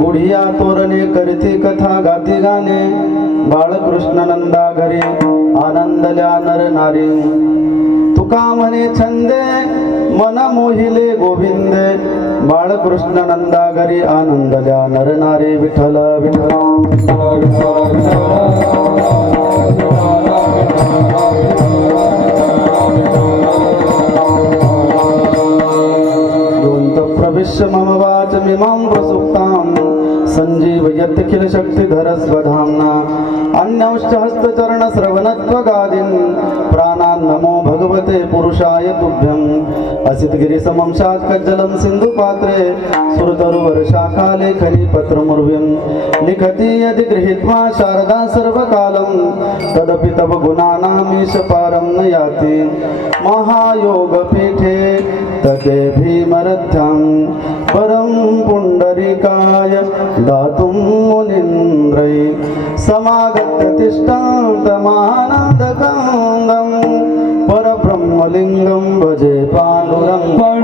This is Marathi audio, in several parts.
बुढिया तोरणे करती कथा गाती गाणे बाळकृष्ण नंदा घरी आनंदल्या नर नारी तुका म्हणे छंदे मन मोहिले गोविंदे बाळकृष्ण नंदा घरी आनंदल्या नर नारी विठ्ठल प्रविश्य मम वाच मिमां प्रसुप्तां संजीवयत्यखिल शक्तिधरस्वधाम्ना अन्यौश्च हस्तचरण श्रवणत्वगादीन् प्राणान् नमो भगवते पुरुषाय तुभ्यम् असितगिरिसमं शाकज्जलं सिन्धुपात्रे सुरतरुवर्षाकालेखनी पत्रमुर्विं लिखति यदि गृहीत्वा शारदा सर्वकालं तदपि तव गुणानामीश पारं न याति महायोगपीठे तते भीमरथ्यां परं पुण्डरीकाय दातुं मुनीन्द्रै समागत्य तिष्ठं तमानन्दकन्दं परब्रह्मलिङ्गं भजे पाण्डुरङ्गं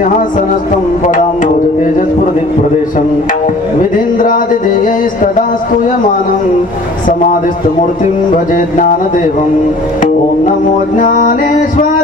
सिंहासनस्थं पदाम्बोज तेजस्फुरदिक्प्रदेशं विधीन्द्रादिदेयैस्तदा स्तूयमानं समाधिस्थमूर्तिं भजे ज्ञानदेवम् ॐ नमो ज्ञानेश्वराय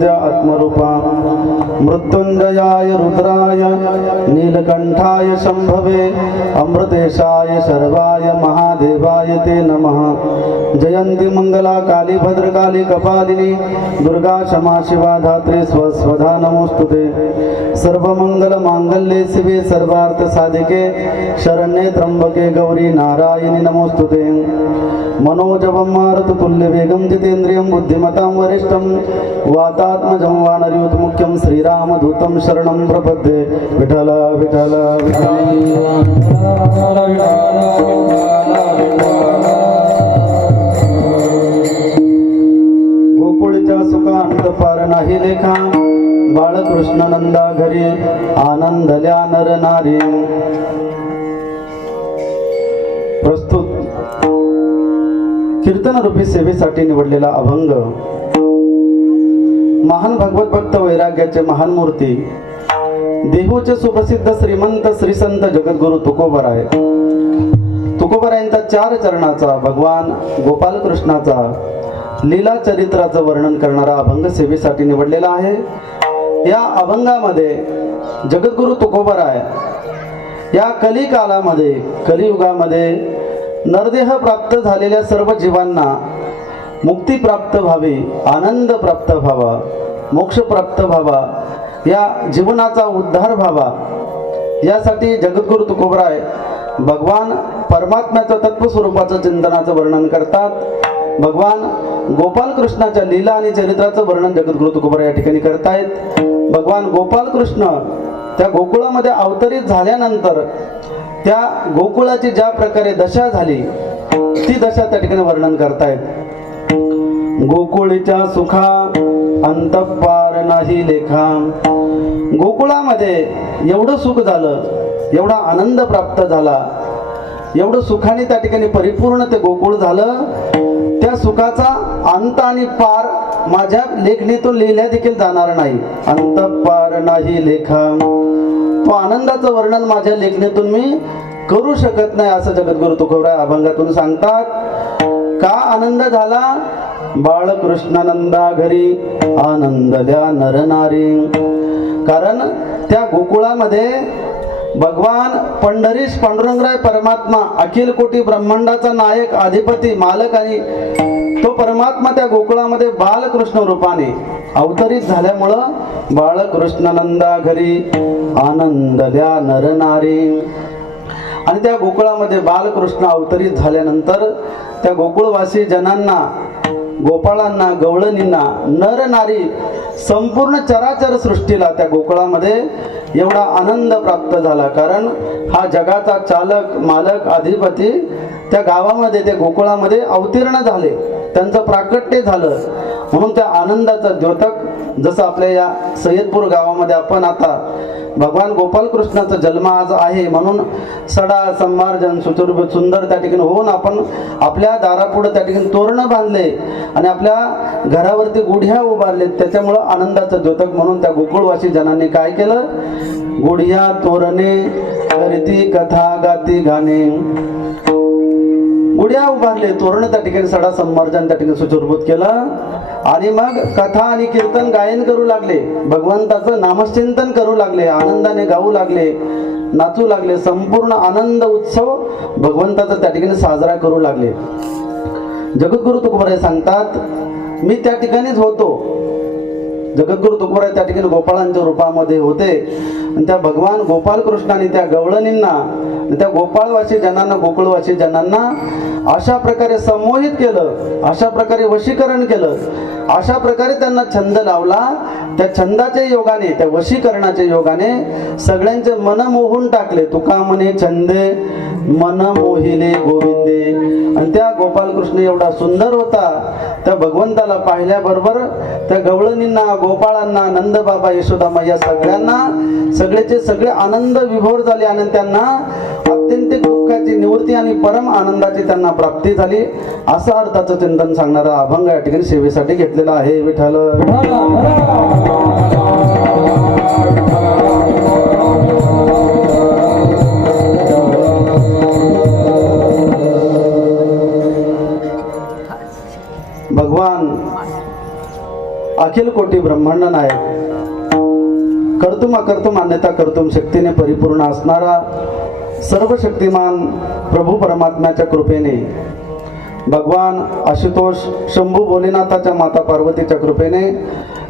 प्रसिद्ध आत्मरूपा मृत्युंजयाय रुद्राय नीलकंठाय शंभवे अमृतेशाय शर्वाय महादेवाय ते नमः। जयंती मंगला काली भद्रकाली कपालिनी दुर्गा क्षमा शिवा धात्री स्वस्वधा नमोस्तुते। सर्वमंगल मांगल्ये शिवे सर्वार्थ साधिके शरण्ये त्र्यंबके गौरी नारायणी नमोस्तुते। मनोजवं मारुततुल्य वेगं जितेन्द्रियं बुद्धिमतां वरिष्ठं वातात्मजं वानरयूथमुख्यं श्रीरामदूतं शरणं प्रपद्ये। विठ्ठल विठ्ठल गोकुळच्या सुखांत पार नाही लेखा बाळकृष्ण नंदा घरी आनंदल्या नर नारी। प्रस्तुत कीर्तन रूपी सेवेसाठी निवडलेला अभंग महान भगवत भक्त वैराग्याचे महान मूर्ती देहूचे सुप्रसिद्ध श्रीमंत श्री संत जगद्गुरु तुकोबराय यांचा 4 चरणाचा भगवान गोपाल कृष्णाचा लीला चरित्राचं वर्णन करणारा अभंग सेवेसाठी निवडलेला आहे। या अभंगामध्ये जगद्गुरु तुकोबराय या कलिकालामध्ये कलियुगामध्ये नरदेह प्राप्त झालेल्या सर्व जीवांना मुक्ती प्राप्त व्हावी, आनंद प्राप्त व्हावा, मोक्ष प्राप्त व्हावा, या जीवनाचा उद्धार व्हावा यासाठी जगद्गुरु तुकोबराय भगवान परमात्म्याचं तत्वस्वरूपाचं चिंतनाचं वर्णन करतात। भगवान गोपाल कृष्णाच्या लीला आणि चरित्राचं वर्णन जगद्गुरु तुकोबराय या ठिकाणी करतायत। भगवान गोपाल कृष्ण त्या गोकुळामध्ये अवतरित झाल्यानंतर त्या गोकुळाची ज्या प्रकारे दशा झाली ती दशा त्या ठिकाणी वर्णन करतायत। गोकुळीच्या सुखा अंतपार नाही लेखा। गोकुळामध्ये एवढं सुख झालं, एवढा आनंद प्राप्त झाला, एवढं सुखाने त्या ठिकाणी परिपूर्ण ते गोकुळ झालं, त्या सुखाचा अंत आणि पार माझ्या लेखणीतून लिहिल्या देखील जाणार नाही। अंतपार नाही लेखा, तो आनंदाचं वर्णन माझ्या लेखणीतून मी करू शकत नाही असं जगद्गुरु तुकोबराय अभंगातून सांगतात। का आनंद झाला? बाळकृष्णानंदा घरी आनंदल्या नरनारी। कारण त्या गोकुळामध्ये भगवान पंढरीश पांडुरंगराय परमात्मा अखिल कोटी ब्रह्मांडाचा नायक अधिपती मालक आणि तो परमात्मा त्या गोकुळामध्ये बालकृष्ण रूपाने अवतरित झाल्यामुळं बाळकृष्णानंदा घरी आनंदल्या नरनारी। आणि त्या गोकुळामध्ये बालकृष्ण अवतरित झाल्यानंतर त्या गोकुळवासी जनांना, गोपाळांना, गवळणींना, नर नारी संपूर्ण चराचर सृष्टीला त्या गोकुळामध्ये एवढा आनंद प्राप्त झाला। कारण हा जगाचा चालक, मालक, अधिपती त्या गावामध्ये, त्या गोकुळामध्ये अवतीर्ण झाले, त्यांचं प्राकट्य झालं। म्हणून त्या आनंदाचा द्योतक जसं आपल्या या सय्यदपूर गावामध्ये आपण आता भगवान गोपाल कृष्णाचा जन्म आज आहे म्हणून सडा संमार्जन सुचरूप सुंदर त्या ठिकाणी होऊन आपण आपल्या दारापुढे त्या ठिकाणी तोरणं बांधले आणि आपल्या घरावरती गुढ्या उभारलेत। त्याच्यामुळं आनंदाचं द्योतक म्हणून त्या गोकुळवासी जनांनी काय केलं? गुढ्या तोरणे करीती कथा गाती गाणे, गुढ्या उभारले, तोरण त्या ठिकाणी सडा संमार्जन त्या ठिकाणी सुचरूभूत केलं आणि मग कथा आणि कीर्तन गायन करू लागले, भगवंताचं नामचिंतन करू लागले, आनंदाने गाऊ लागले, नाचू लागले, संपूर्ण आनंद उत्सव भगवंताचा त्या ठिकाणी साजरा करू लागले। जगद्गुरु तुकोबराय सांगतात, मी त्या ठिकाणीच होतो। जगद्गुरु तुकोबराय त्या ठिकाणी गोपाळांच्या रूपामध्ये होते आणि त्या भगवान गोपाल कृष्णाने त्या गवळणींना, त्या गोपाळवासी जनांना, गोकुळवासी जनांना अशा प्रकारे संमोहित केलं, अशा प्रकारे वशीकरण केलं, अशा प्रकारे त्यांना छंद लावला। त्या छंदाच्या योगाने, त्या वशीकरणाच्या योगाने सगळ्यांचे मन मोहून टाकले। तुका म्हणे छंदे मन मोहिले गोविंदे। आणि त्या गोपाल कृष्ण एवढा सुंदर होता, त्या भगवंताला पाहिल्याबरोबर त्या गवळणींना, गोपाळांना, नंदबाबा, यशोदामा या सगळ्यांना सगळेचे सगळे आनंद विभोर झाले आणि त्यांना अत्यंत दुःखाची निवृत्ती आणि परम आनंदाची त्यांना प्राप्ती झाली। असं अर्थाचं चिंतन सांगणारा अभंग या ठिकाणी सेवेसाठी घेतलेला आहे। विठ्ठल भगवान अखिल कोटी ब्रह्मांड नायक, कर्तुम अकर्तुम अन्यथा कर्तुम शक्तीने परिपूर्ण असणारा सर्व शक्तिमान प्रभू परमात्म्याच्या कृपेने, भगवान आशुतोष शंभू भोलेनाथाच्या माता पार्वतीच्या कृपेने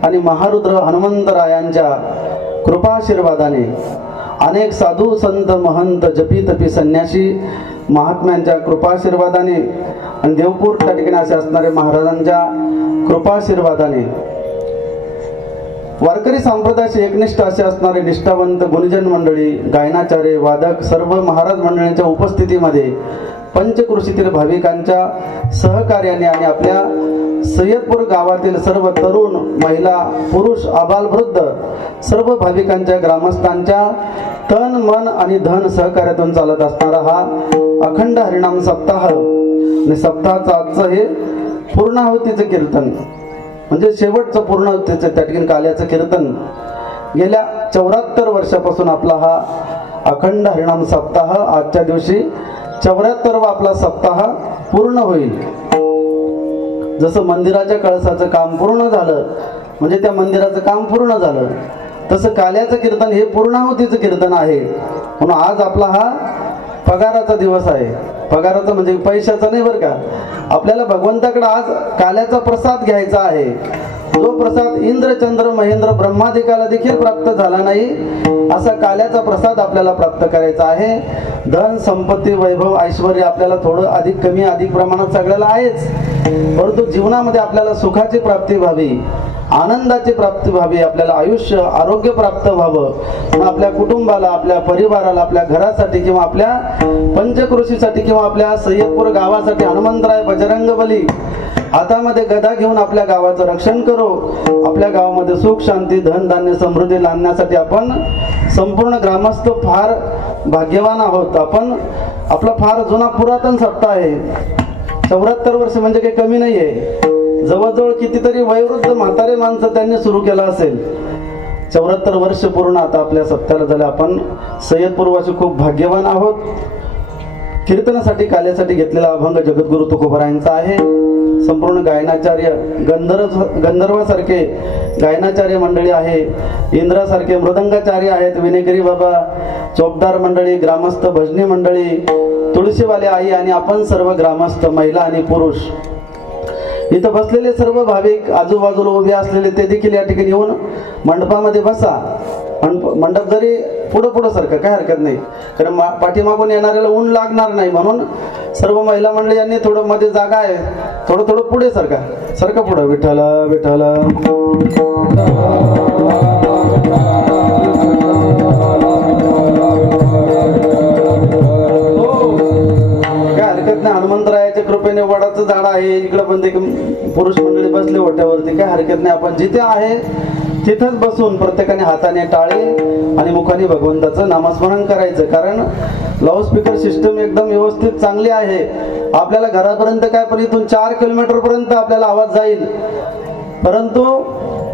आणि महारुद्र हनुमंतरायांच्या कृपाशीर्वादाने अनेक साधू संत महंत जपी तपी संन्यासी महात्म्यांच्या कृपाशीर्वादाने आणि देवपूर त्या ठिकाणी असे असणारे महाराजांच्या कृपाशीर्वादाने वारकरी संप्रदायाचे एकनिष्ठ असे असणारे निष्ठावंत गुणजन मंडळी, गायनाचार्य, वादक सर्व महाराज मंडळींच्या उपस्थितीमध्ये पंचकृषीतील भाविकांच्या सहकार्याने आणि आपल्या सय्यदपूर गावातील सर्व तरुण, महिला, पुरुष, आबालवृद्ध सर्व भाविकांच्या ग्रामस्थांच्या तन मन आणि धन सहकार्यातून चालत असणारा हा अखंड हरिनाम सप्ताह आणि सप्ताहाचं आजचं हे पूर्णाहुतीचं कीर्तन म्हणजे शेवटचं पूर्णाहुतीचं त्या ठिकाणी काल्याचं कीर्तन गेल्या 74 वर्षापासून आपला हा अखंड हरिनाम सप्ताह आजच्या दिवशी 74वा आपला सप्ताह पूर्ण होईल. जसं मंदिराच्या कळसाचं काम पूर्ण झालं म्हणजे त्या मंदिराचं काम पूर्ण झालं, तसं काल्याचं कीर्तन हे पूर्णाहुतीचं कीर्तन आहे. म्हणून आज आपला हा पगाराचा दिवस आहे. पगाराचा म्हणजे पैशाचा नाही बरं का, आपल्याला भगवंताकडे आज काल्याचा प्रसाद घ्यायचा आहे. जो प्रसाद इंद्र चंद्र महेंद्र ब्रह्मादिकाला देखील प्राप्त झाला नाही असा काल्याचा प्रसाद आपल्याला प्राप्त करायचा आहे. धन संपत्ती वैभव ऐश्वर्य आपल्याला थोडं अधिक कमी अधिक प्रमाणात सगळ्याला आहेच, परंतु जीवनामध्ये आपल्याला सुखाची प्राप्ती व्हावी, आनंदाची प्राप्ती व्हावी, आपल्याला आयुष्य आरोग्य प्राप्त व्हावं, पण आपल्या कुटुंबाला, आपल्या परिवाराला, आपल्या घरासाठी किंवा आपल्या पंचकृषीसाठी किंवा आपल्या सय्यदपूर गावासाठी हनुमंतराय बजरंगबली हातामध्ये गदा घेऊन आपल्या गावाचं रक्षण करो. आपल्या गावामध्ये सुख शांती धन धान्य समृद्धी आणण्यासाठी आपण संपूर्ण ग्रामस्थ फार भाग्यवान आहोत. आपण आपला फार जुना पुरातन सप्ताह आहे. 74 वर्ष म्हणजे काही कमी नाही आहे. जवळजवळ कितीतरी वयोवृद्ध म्हातारे माणसं त्यांनी सुरू केलं असेल. 74 वर्ष पूर्ण आता आपल्या सप्ताहाला झाले. आपण सय्यदपूरवासी खूप भाग्यवान आहोत. कीर्तनासाठी काल्यासाठी घेतलेला अभंग जगद्गुरु तुकोबारायांचा आहे. संपूर्ण गायनाचार्य गंधर्वासारखे गायनाचार्य मंडळी आहे, इंद्रासारखे मृदंगाचार्य आहेत, विनेगरी बाबा, चौकदार मंडळी, ग्रामस्थ भजनी मंडळी, तुळशीवाले आई आणि आपण सर्व ग्रामस्थ महिला आणि पुरुष इथं बसलेले सर्व भाविक आजूबाजूला उभे असलेले ते देखील या ठिकाणी येऊन मंडपामध्ये बसा. मंडप जरी पुढं सारखं काय हरकत नाही, कारण पाठीमागून येणाऱ्याला ऊन लागणार नाही म्हणून सर्व महिला मंडळी यांनी थोडं मध्ये जागा आहे, थोडं पुढे सारखं पुढं. विठ्ठल विठ्ठल काय हरकत नाही. हनुमंतरायाच्या कृपेने वडाचं झाड आहे, इकडं पण ते पुरुष मंडळी बसले ओट्यावरती, काय हरकत नाही. आपण जिथे आहे तिथंच बसून प्रत्येकाने हाताने टाळे आणि मुखाने भगवंताचं नामस्मरण करायचं. कारण लाऊडस्पीकर सिस्टम एकदम व्यवस्थित चांगली आहे. आपल्याला घरापर्यंत काय पण इथून 4 किलोमीटर पर्यंत आपल्याला आवाज जाईल, परंतु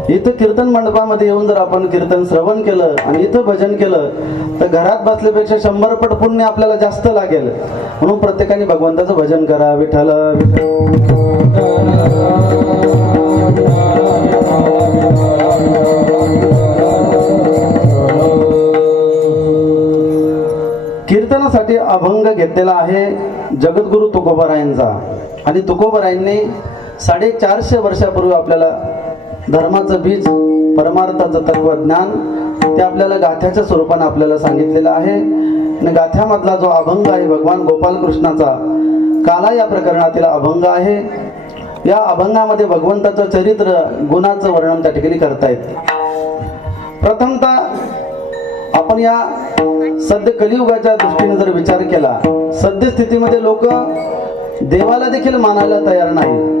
इथं कीर्तन मंडपामध्ये येऊन जर आपण कीर्तन श्रवण केलं आणि इथं भजन केलं तर घरात बसल्यापेक्षा 100 पट पुण्य आपल्याला जास्त लागेल. म्हणून प्रत्येकाने भगवंताचं भजन करा. विठ्ठल कीर्तनासाठी अभंग घेतलेला आहे जगद्गुरु तुकोबारायांचा. आणि तुकोबारायांनी 450 वर्षापूर्वी आपल्याला धर्माचं बीज परमार्थाचं तत्वज्ञान ते आपल्याला गाथ्याच्या स्वरूपाने आपल्याला सांगितलेलं आहे. आणि गाथ्यामधला जो अभंग आहे भगवान गोपालकृष्णाचा काला या प्रकरणातील अभंग आहे. या अभंगामध्ये भगवंताचं चरित्र गुणाचं वर्णन त्या ठिकाणी करतायत. प्रथमतः आपण या सध्या कलियुगाच्या दृष्टीने जर विचार केला, सद्यस्थितीमध्ये लोक देवाला देखील मानायला तयार नाही.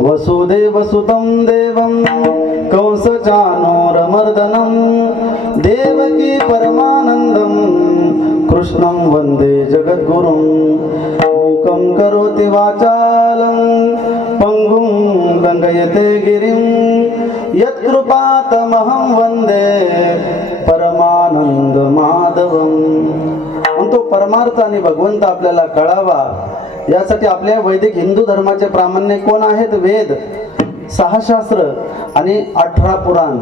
वसुदेव सुतं देवं कंसचानूरमर्दनं देवकी परमानंदं कृष्णं वंदे जगद्गुरुं मूकं करोति वाचालं पंगुं लंघयते गिरिं यत्कृपातमहं वंदे परमानंद माधवं. तो परमार्थ आणि भगवंत आपल्याला कळावा यासाठी आपल्या वैदिक हिंदू धर्माचे प्रामाण्य कोण आहेत? वेद. 6 शास्त्र आणि 18 पुराण.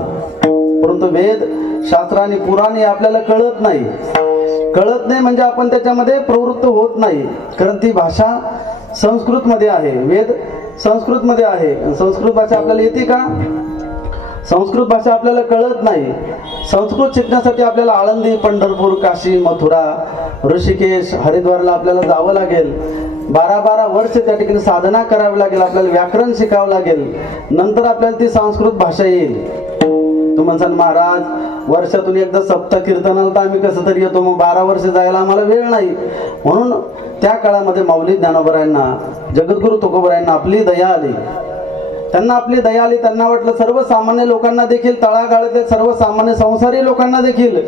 परंतु वेद, शास्त्र आणि पुराण हे आपल्याला कळत नाही म्हणजे आपण त्याच्यामध्ये प्रवृत्त होत नाही. कारण ती भाषा संस्कृत मध्ये आहे, वेद संस्कृत मध्ये आहे. संस्कृत भाषा आपल्याला येते का? संस्कृत भाषा आपल्याला कळत नाही. संस्कृत शिकण्यासाठी आपल्याला आळंदी, पंढरपूर, काशी, मथुरा, ऋषिकेश, हरिद्वारला आपल्याला जावं लागेल. 12 वर्ष त्या ठिकाणी साधना करावी लागेल. आपल्याला व्याकरण शिकावं लागेल. नंतर आपल्याला ती संस्कृत भाषा येईल. तू म्हणसान महाराज वर्षातून एकदा सप्ताह कीर्तनाला तर आम्ही कसं तरी येतो, मग 12 वर्ष जायला आम्हाला वेळ नाही. म्हणून त्या काळामध्ये माऊली ज्ञानोबरायांना, जगद्गुरु तुकोबरायांना आपली दया आली. त्यांना आपली दया आली. त्यांना वाटलं सर्वसामान्य लोकांना देखील, तळागाळातल्या सर्वसामान्य संसारी लोकांना देखील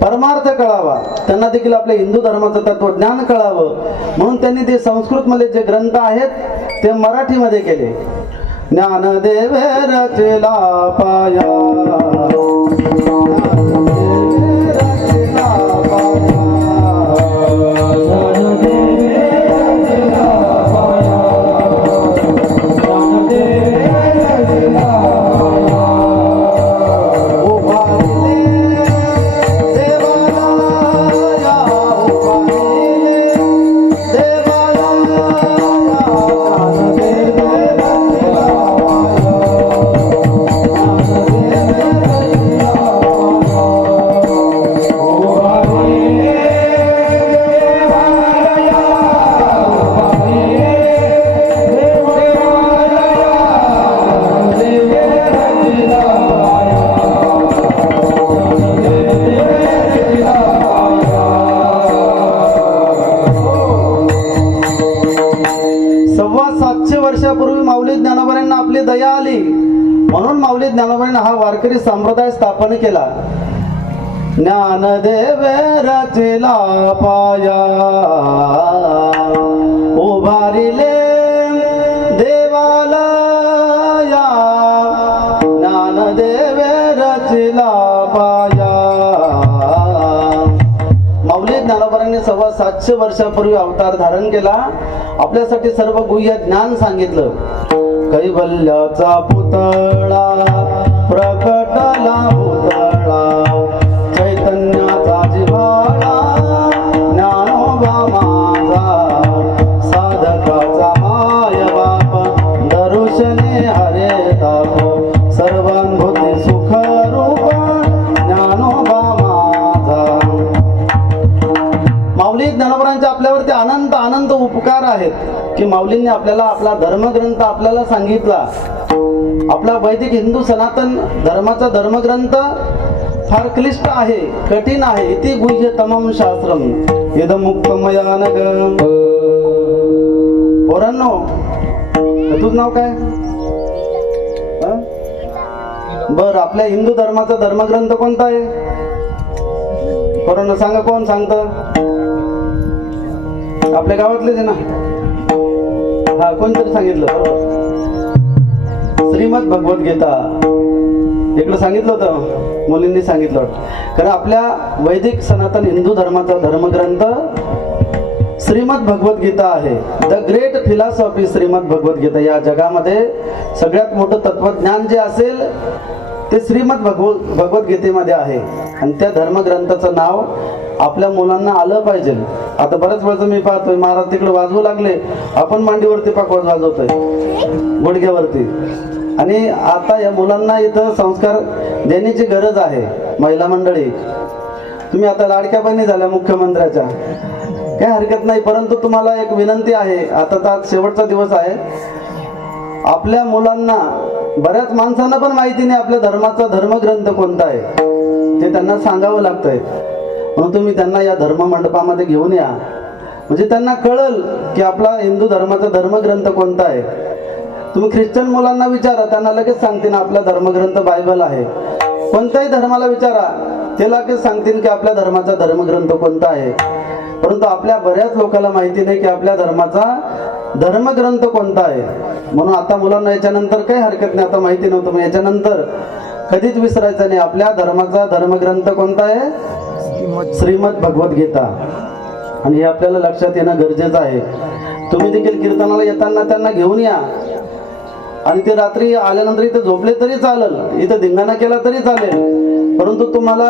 परमार्थ कळावा, त्यांना देखील आपल्या हिंदू धर्माचं तत्वज्ञान कळावं. म्हणून त्यांनी ते संस्कृतमध्ये जे ग्रंथ आहेत ते मराठीमध्ये केले. ज्ञानदेव रचला पाया, वर्षापूर्वी माऊली ज्ञानोबरांना आपली दया आली. म्हणून माऊली ज्ञानोबरांना हा वारकरी संप्रदाय स्थापन केला. ज्ञानदेव रचला पाया, उभारिले देवाला या. ज्ञानदेव रचला पाया. माऊली ज्ञानोबरांनी 750 वर्षापूर्वी अवतार धारण केला. आपल्यासाठी सर्व गुह्य ज्ञान सांगितलं. कैवल्याचा पुतळा प्रकटला पुतळा, चैतन्याचा जिव्हाळा ज्ञानोबा माझा. साधकाचा माय बाप दर्शने हरे ताप, सर्वानुभूती सुख रूप ज्ञानोबा माझा. माऊली ज्ञानोबरांचे आपल्यावरती अनंत उपकार आहेत की माऊलींनी आपल्याला आपला धर्मग्रंथ आपल्याला सांगितला. आपला वैदिक हिंदू सनातन धर्माचा धर्मग्रंथ फार क्लिष्ट आहे, कठीण आहे. इति गुह्य तमम शास्त्रम इदं मुक्तमया नग. पोरांनो, तुझं नाव काय? बर, आपल्या हिंदू धर्माचा धर्मग्रंथ कोणता आहे? पोरांनो सांगा, कोण सांगतं? आपल्या गावातलेच आहे ना? हा, कोणतरी सांगितलं. श्रीमद भगवद्गीता इकडं सांगितलं होतं, मुलींनी सांगितलं. कारण आपल्या वैदिक सनातन हिंदू धर्माचा धर्मग्रंथ श्रीमद भगवद्गीता आहे. The great philosophy Shrimad Bhagavad Gita. या जगामध्ये सगळ्यात मोठं तत्वज्ञान जे असेल ते श्रीमद भगवद्गीतेमध्ये आहे. आणि त्या धर्मग्रंथाचं नाव आपल्या मुलांना आलं पाहिजे. आता बऱ्याच वेळचं मी पाहतोय महाराज तिकडे वाजवू लागले, आपण मांडीवरती पाकवाज वाजवतोय, गुडघ्यावरती. आणि आता या मुलांना इथं संस्कार देण्याची गरज आहे. महिला मंडळी, तुम्ही आता लाडक्या बहिणी झाल्या मुख्यमंत्र्याच्या, काही हरकत नाही. परंतु तुम्हाला एक विनंती आहे, आता तर आज शेवटचा दिवस आहे. आपल्या मुलांना, बऱ्याच माणसांना पण माहिती नाही आपल्या धर्माचा धर्मग्रंथ कोणता आहे, ते त्यांना सांगावं लागतंय. म्हणून तुम्ही त्यांना या धर्म मंडपामध्ये घेऊन या, म्हणजे त्यांना कळल की आपला हिंदू धर्माचा धर्मग्रंथ कोणता आहे. तुम्ही ख्रिश्चन मुलांना विचारा, त्यांना लगेच सांगतील आपला धर्मग्रंथ बायबल आहे. कोणत्याही धर्माला विचारा, ते लगेच सांगतील की आपल्या धर्माचा धर्मग्रंथ कोणता आहे. परंतु आपल्या बऱ्याच लोकांना माहिती नाही की आपल्या धर्माचा धर्मग्रंथ कोणता आहे. म्हणून आता मुलांना याच्यानंतर काही हरकत नाही, आता माहिती नव्हतं, मग याच्यानंतर कधीच विसरायचं नाही. आपल्या धर्माचा धर्मग्रंथ कोणता आहे? श्रीमद भगवद्गीता. आणि हे आपल्याला लक्षात येणं गरजेचं आहे. तुम्ही देखील कीर्तनाला येताना त्यांना घेऊन या. आणि ते रात्री आल्यानंतर इथे झोपले तरी चालेल, इथं धिंगाणा केला तरी चालेल, परंतु तुम्हाला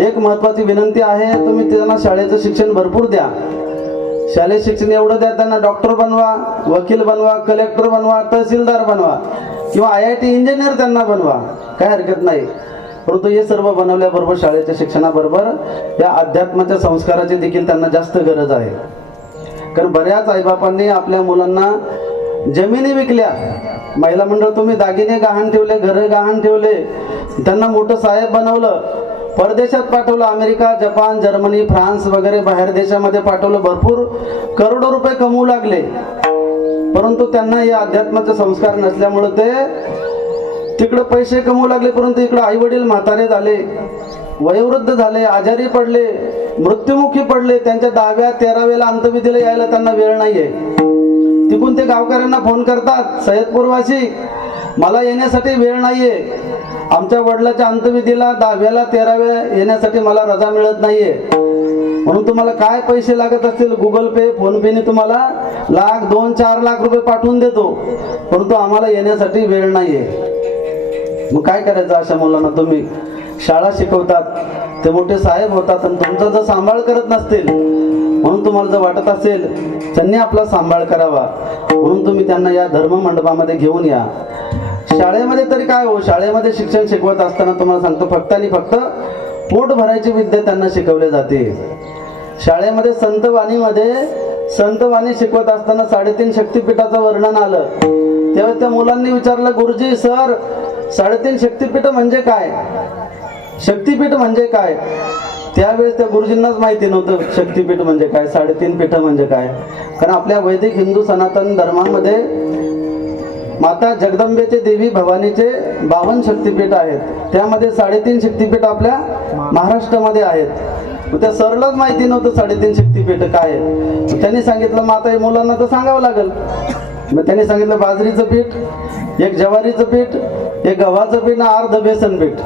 एक महत्वाची विनंती आहे, तुम्ही त्यांना शाळेचं शिक्षण भरपूर द्या. शालेय शिक्षण एवढं द्या, त्यांना डॉक्टर बनवा, वकील बनवा, कलेक्टर बनवा, तहसीलदार बनवा किंवा IIT इंजिनियर त्यांना बनवा, काय हरकत नाही. परंतु हे सर्व बनवल्याबरोबर शाळेच्या शिक्षणाबरोबर या अध्यात्माच्या संस्काराची देखील त्यांना जास्त गरज आहे. कारण बऱ्याच आईबापांनी आपल्या मुलांना जमिनी विकल्या. महिला मंडळ तुम्ही दागिने गहाण ठेवले, घरं गहाण ठेवले, त्यांना मोठं साहेब बनवलं, परदेशात पाठवलं, अमेरिका, जपान, जर्मनी, फ्रान्स वगैरे बाहेर देशामध्ये पाठवलं, भरपूर करोडो रुपये कमवू लागले. परंतु त्यांना या अध्यात्माचे संस्कार नसल्यामुळे ते तिकडे पैसे कमवू लागले, परंतु इकडे आई वडील म्हातारे झाले, वयोवृद्ध झाले, आजारी पडले, मृत्युमुखी पडले. त्यांच्या 10व्या 13व्याला अंत्यविधीला यायला त्यांना वेळ नाहीये. तिकडून ते गावकऱ्यांना फोन करतात, सय्यदपूरवासी मला येण्यासाठी वेळ नाहीये, आमच्या वडिलाच्या अंत्यविधीला 10व्याला 13व्या येण्यासाठी मला रजा मिळत नाहीये, म्हणून तुम्हाला काय पैसे लागत असतील गुगल पे फोन पेने तुम्हाला 1,00,000 2 4 लाख रुपये पाठवून देतो, परंतु आम्हाला येण्यासाठी वेळ नाहीये. मग काय करायचं अशा मुलांना? तुम्ही शाळा शिकवतात, ते मोठे साहेब होतात आणि तुमचा जर सांभाळ करत नसतील, म्हणून तुम्हाला जर वाटत असेल त्यांनी आपला सांभाळ करावा, म्हणून तुम्ही त्यांना या धर्म मंडपामध्ये घेऊन या. शाळेमध्ये तरी काय हो, शाळेमध्ये शिक्षण शिकवत असताना तुम्हाला सांगतो फक्त आणि फक्त पोट भरायची विद्या त्यांना शिकवली जाते. शाळेमध्ये संतवाणी शिकवत असताना 3.5 शक्तिपीठाचं वर्णन आलं, तेव्हा त्या मुलांनी विचारलं, गुरुजी सर 3.5 शक्तिपीठ म्हणजे काय, शक्तिपीठ म्हणजे काय? त्यावेळेस त्या गुरुजींनाच माहिती नव्हतं शक्तिपीठ म्हणजे काय, 3.5 पीठ म्हणजे काय. कारण आपल्या वैदिक हिंदू सनातन धर्मामध्ये माता जगदंबेचे, देवी भवानीचे 52 शक्तिपीठ आहेत, त्यामध्ये 3.5 शक्तिपीठ आपल्या महाराष्ट्रामध्ये आहेत. त्या सरलाच माहिती नव्हतं 3.5 शक्तिपीठ काय आहे. त्यांनी सांगितलं मग आता मुलांना तर सांगावं लागेल. मग त्यांनी सांगितलं बाजरीचं पीठ, एक ज्वारीचं पीठ, एक गव्हाचं पीठ ना अर्ध बेसन पीठ,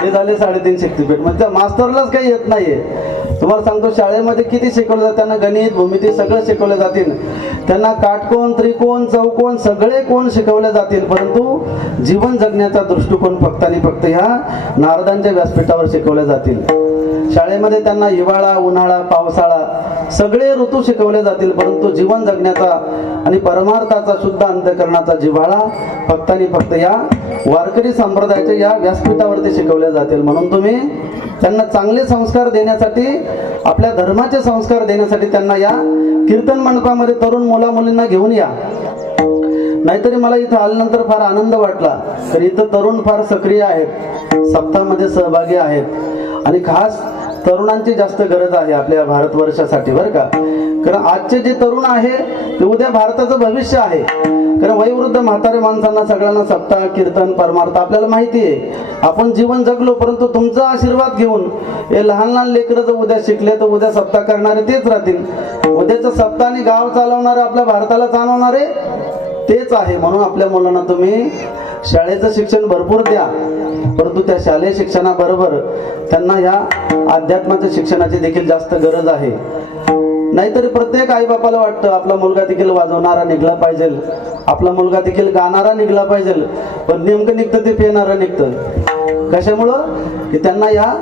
हे झाले 3.5 शक्तिपीठ. म्हणजे त्या मास्टरलाच काही येत नाहीये. तुम्हाला सांगतो शाळेमध्ये किती शिकवलं जातं, त्यांना गणित भूमिती सगळं शिकवले जातील, त्यांना काटकोन त्रिकोण चौकोन सगळे कोण शिकवले जातील, परंतु जीवन जगण्याचा दृष्टिकोन फक्त आणि फक्त ह्या नारदांच्या व्यासपीठावर शिकवले जातील. शाळेमध्ये त्यांना हिवाळा उन्हाळा पावसाळा सगळे ऋतू शिकवले जातील, परंतु जीवन जगण्याचा आणि परमार्थाचा शुद्ध अंतःकरणाचा जिव्हाळा फक्त आणि फक्त या वारकरी संप्रदायाच्या या व्यासपीठावरती शिकवले जातील. म्हणून तुम्ही त्यांना चांगले संस्कार देण्यासाठी, आपल्या धर्माचे संस्कार देण्यासाठी त्यांना या कीर्तन मंडपामध्ये तरुण मुला मुलींना घेऊन या. नाहीतरी मला इथं आल्यानंतर फार आनंद वाटला, तर इथं तरुण फार सक्रिय आहेत, सप्ताहामध्ये सहभागी आहेत आणि खास तरुणांची जास्त गरज आहे आपल्या भारतवर्षासाठी बरं का. कारण आजचे जे तरुण आहे ते उद्या भारताचं भविष्य आहे. कारण वयोवृद्ध म्हातारे माणसांना सगळ्यांना सप्ताह कीर्तन परमार्थ आपल्याला माहिती आहे, आपण जीवन जगलो, परंतु तुमचा आशीर्वाद घेऊन हे लहान लहान लेकरं जर उद्या शिकले तर उद्या सप्ताह करणारे तेच राहतील, उद्याचं सप्ताह आणि गाव चालवणारे आपल्या भारताला चालवणारे तेच आहे. म्हणून आपल्या मुलांना तुम्ही शाळेचं शिक्षण भरपूर द्या, परंतु त्या शालेय शिक्षणाबरोबर त्यांना ह्या अध्यात्माच्या शिक्षणाची देखील जास्त गरज आहे. नाहीतरी प्रत्येक आईबापाला वाटतं आपला मुलगा देखील वाजवणारा निघला पाहिजे, आपला मुलगा देखील गाणारा निघला पाहिजे, पण नेमकं निघतं ते पेणारं निघतं. कशामुळं की त्यांना या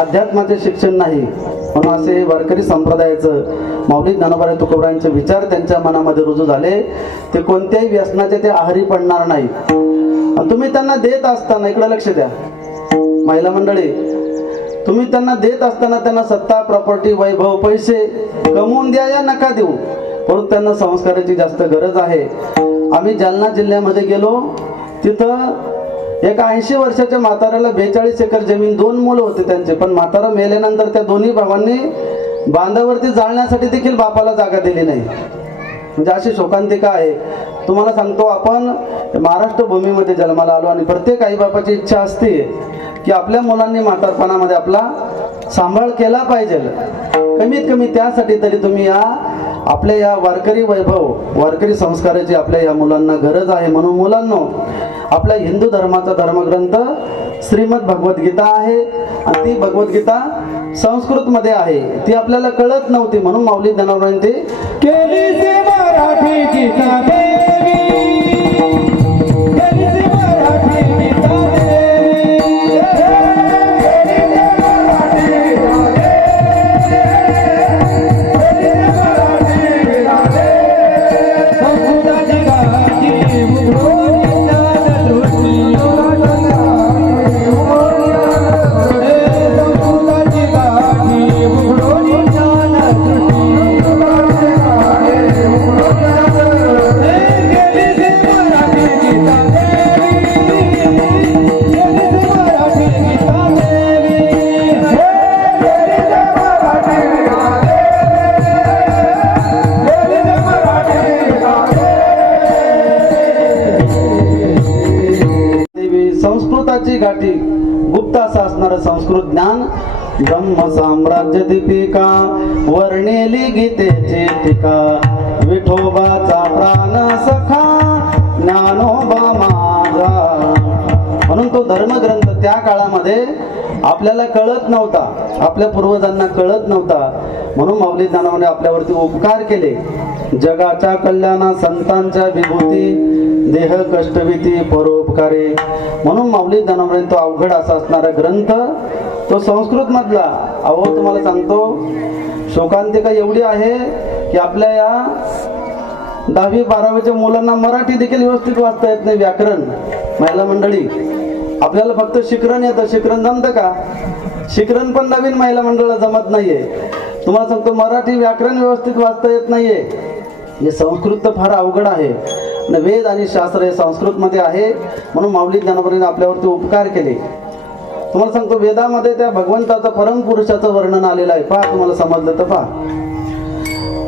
अध्यात्माचे शिक्षण नाही. म्हणून असे वारकरी संप्रदायाचं माऊली ज्ञानोबा तुकोबांचे विचार त्यांच्या मनामध्ये रुजू झाले, ते कोणत्याही व्यसनाचे ते आहारी पडणार नाही. आणि तुम्ही त्यांना देत असताना इकडे लक्ष द्या महिला मंडळी, तुम्ही त्यांना देत असताना त्यांना सत्ता प्रॉपर्टी वैभव पैसे कमवून द्या या नका देऊ, परंतु त्यांना संस्काराची जास्त गरज आहे. आम्ही जालना जिल्ह्यामध्ये गेलो, तिथं एका 80 वर्षाच्या म्हाताऱ्याला 42 एकर जमीन, 2 मुलं होते त्यांचे, पण म्हातारा मेल्यानंतर त्या दोन्ही भावांनी बांधावरती जाळण्यासाठी देखील बापाला जागा दिली नाही. म्हणजे अशी शोकांतिका आहे. तुम्हाला सांगतो आपण महाराष्ट्र भूमीमध्ये जन्माला आलो आणि प्रत्येक आईबापाची इच्छा असते की आपल्या मुलांनी म्हातारपणामध्ये आपला सांभाळ केला पाहिजे. कमीत कमी त्यासाठी तरी तुम्ही या आपल्या या वारकरी वैभव वारकरी संस्काराची आपल्या या मुलांना गरज आहे. म्हणून मुलांनो, आपल्या हिंदू धर्माचा धर्मग्रंथ श्रीमद भगवद्गीता आहे आणि ती भगवद्गीता संस्कृत मध्ये आहे, ती आपल्याला कळत नव्हती. म्हणून माऊली ज्ञानोबांनी केली मराठी गीता देवी संस्कृताची गाठी गुप्त असं असणारं संस्कृत ज्ञान ब्रह्म साम्राज्य दीपिका वर्णेली गीतेची टीका विठोबाचा प्राण सखा ज्ञानोबा माझा. म्हणून तो धर्मग्रंथ त्या काळामध्ये आपल्याला कळत नव्हता, आपल्या पूर्वजांना कळत नव्हता. म्हणून माऊली ज्ञानाने आपल्यावरती उपकार केले. जगाच्या कल्याणा संतांच्या विभूती देह कष्टविती परोपकारे. म्हणून माऊली ज्ञानाने तो अवघड असा असणारा ग्रंथ तो संस्कृत मधला. अहो तुम्हाला सांगतो शोकांतिका एवढी आहे की आपल्या या 10वी-12वीच्या मुलांना मराठी देखील व्यवस्थित वाचता येत नाही. व्याकरण महिला मंडळी आपल्याला फक्त शिकरण येतं. शिकरण जमतं का? शिकरण पण नवीन महिला मंडळाला जमत नाहीये. तुम्हाला सांगतो मराठी व्याकरण व्यवस्थित वाचता येत नाहीये. हे संस्कृत तर फार अवघड आहे. वेद आणि शास्त्र हे संस्कृत मध्ये आहे. म्हणून माऊली ज्ञानोबांनी आपल्यावरती उपकार केले. तुम्हाला सांगतो वेदामध्ये त्या भगवंताचं परमपुरुषाचं वर्णन आलेलं आहे. पहा तुम्हाला समजलं तर पहा.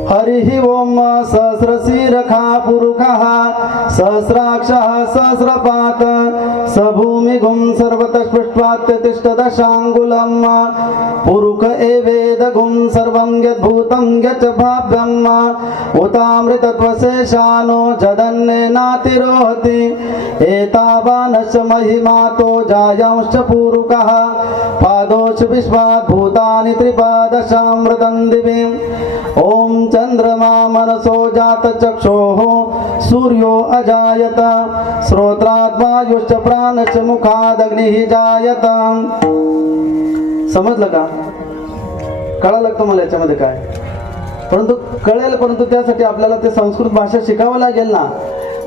हरिः ओम सहस्रशीरखा पुरुखः सहस्राक्षः सहस्रपात सभूमिगुं सर्वतः स्पृष्ट्वात्यतिष्ठदशाङ्गुलम् पुरुख एवेदगुं सर्वं यद्भूतं यच्च भाव्यम् उतामृतत्वशेषानो जदन्नेनातिरोहति एतावानश्च महिमातो जायांश्च पुरुखः पादोश्च विश्वात् भूतानि त्रिपादशामृतं दिवीम्. ओम चंद्रमा मनसो जात चक्षोः सूर्यो अजायत श्रोत्रात् वायुश्च प्राणश्च मुखादग्निः जायत. समजलं का? कळालं का मला याच्यामध्ये काय? परंतु कळेल, परंतु त्यासाठी आपल्याला ते संस्कृत भाषा शिकावं लागेल ना.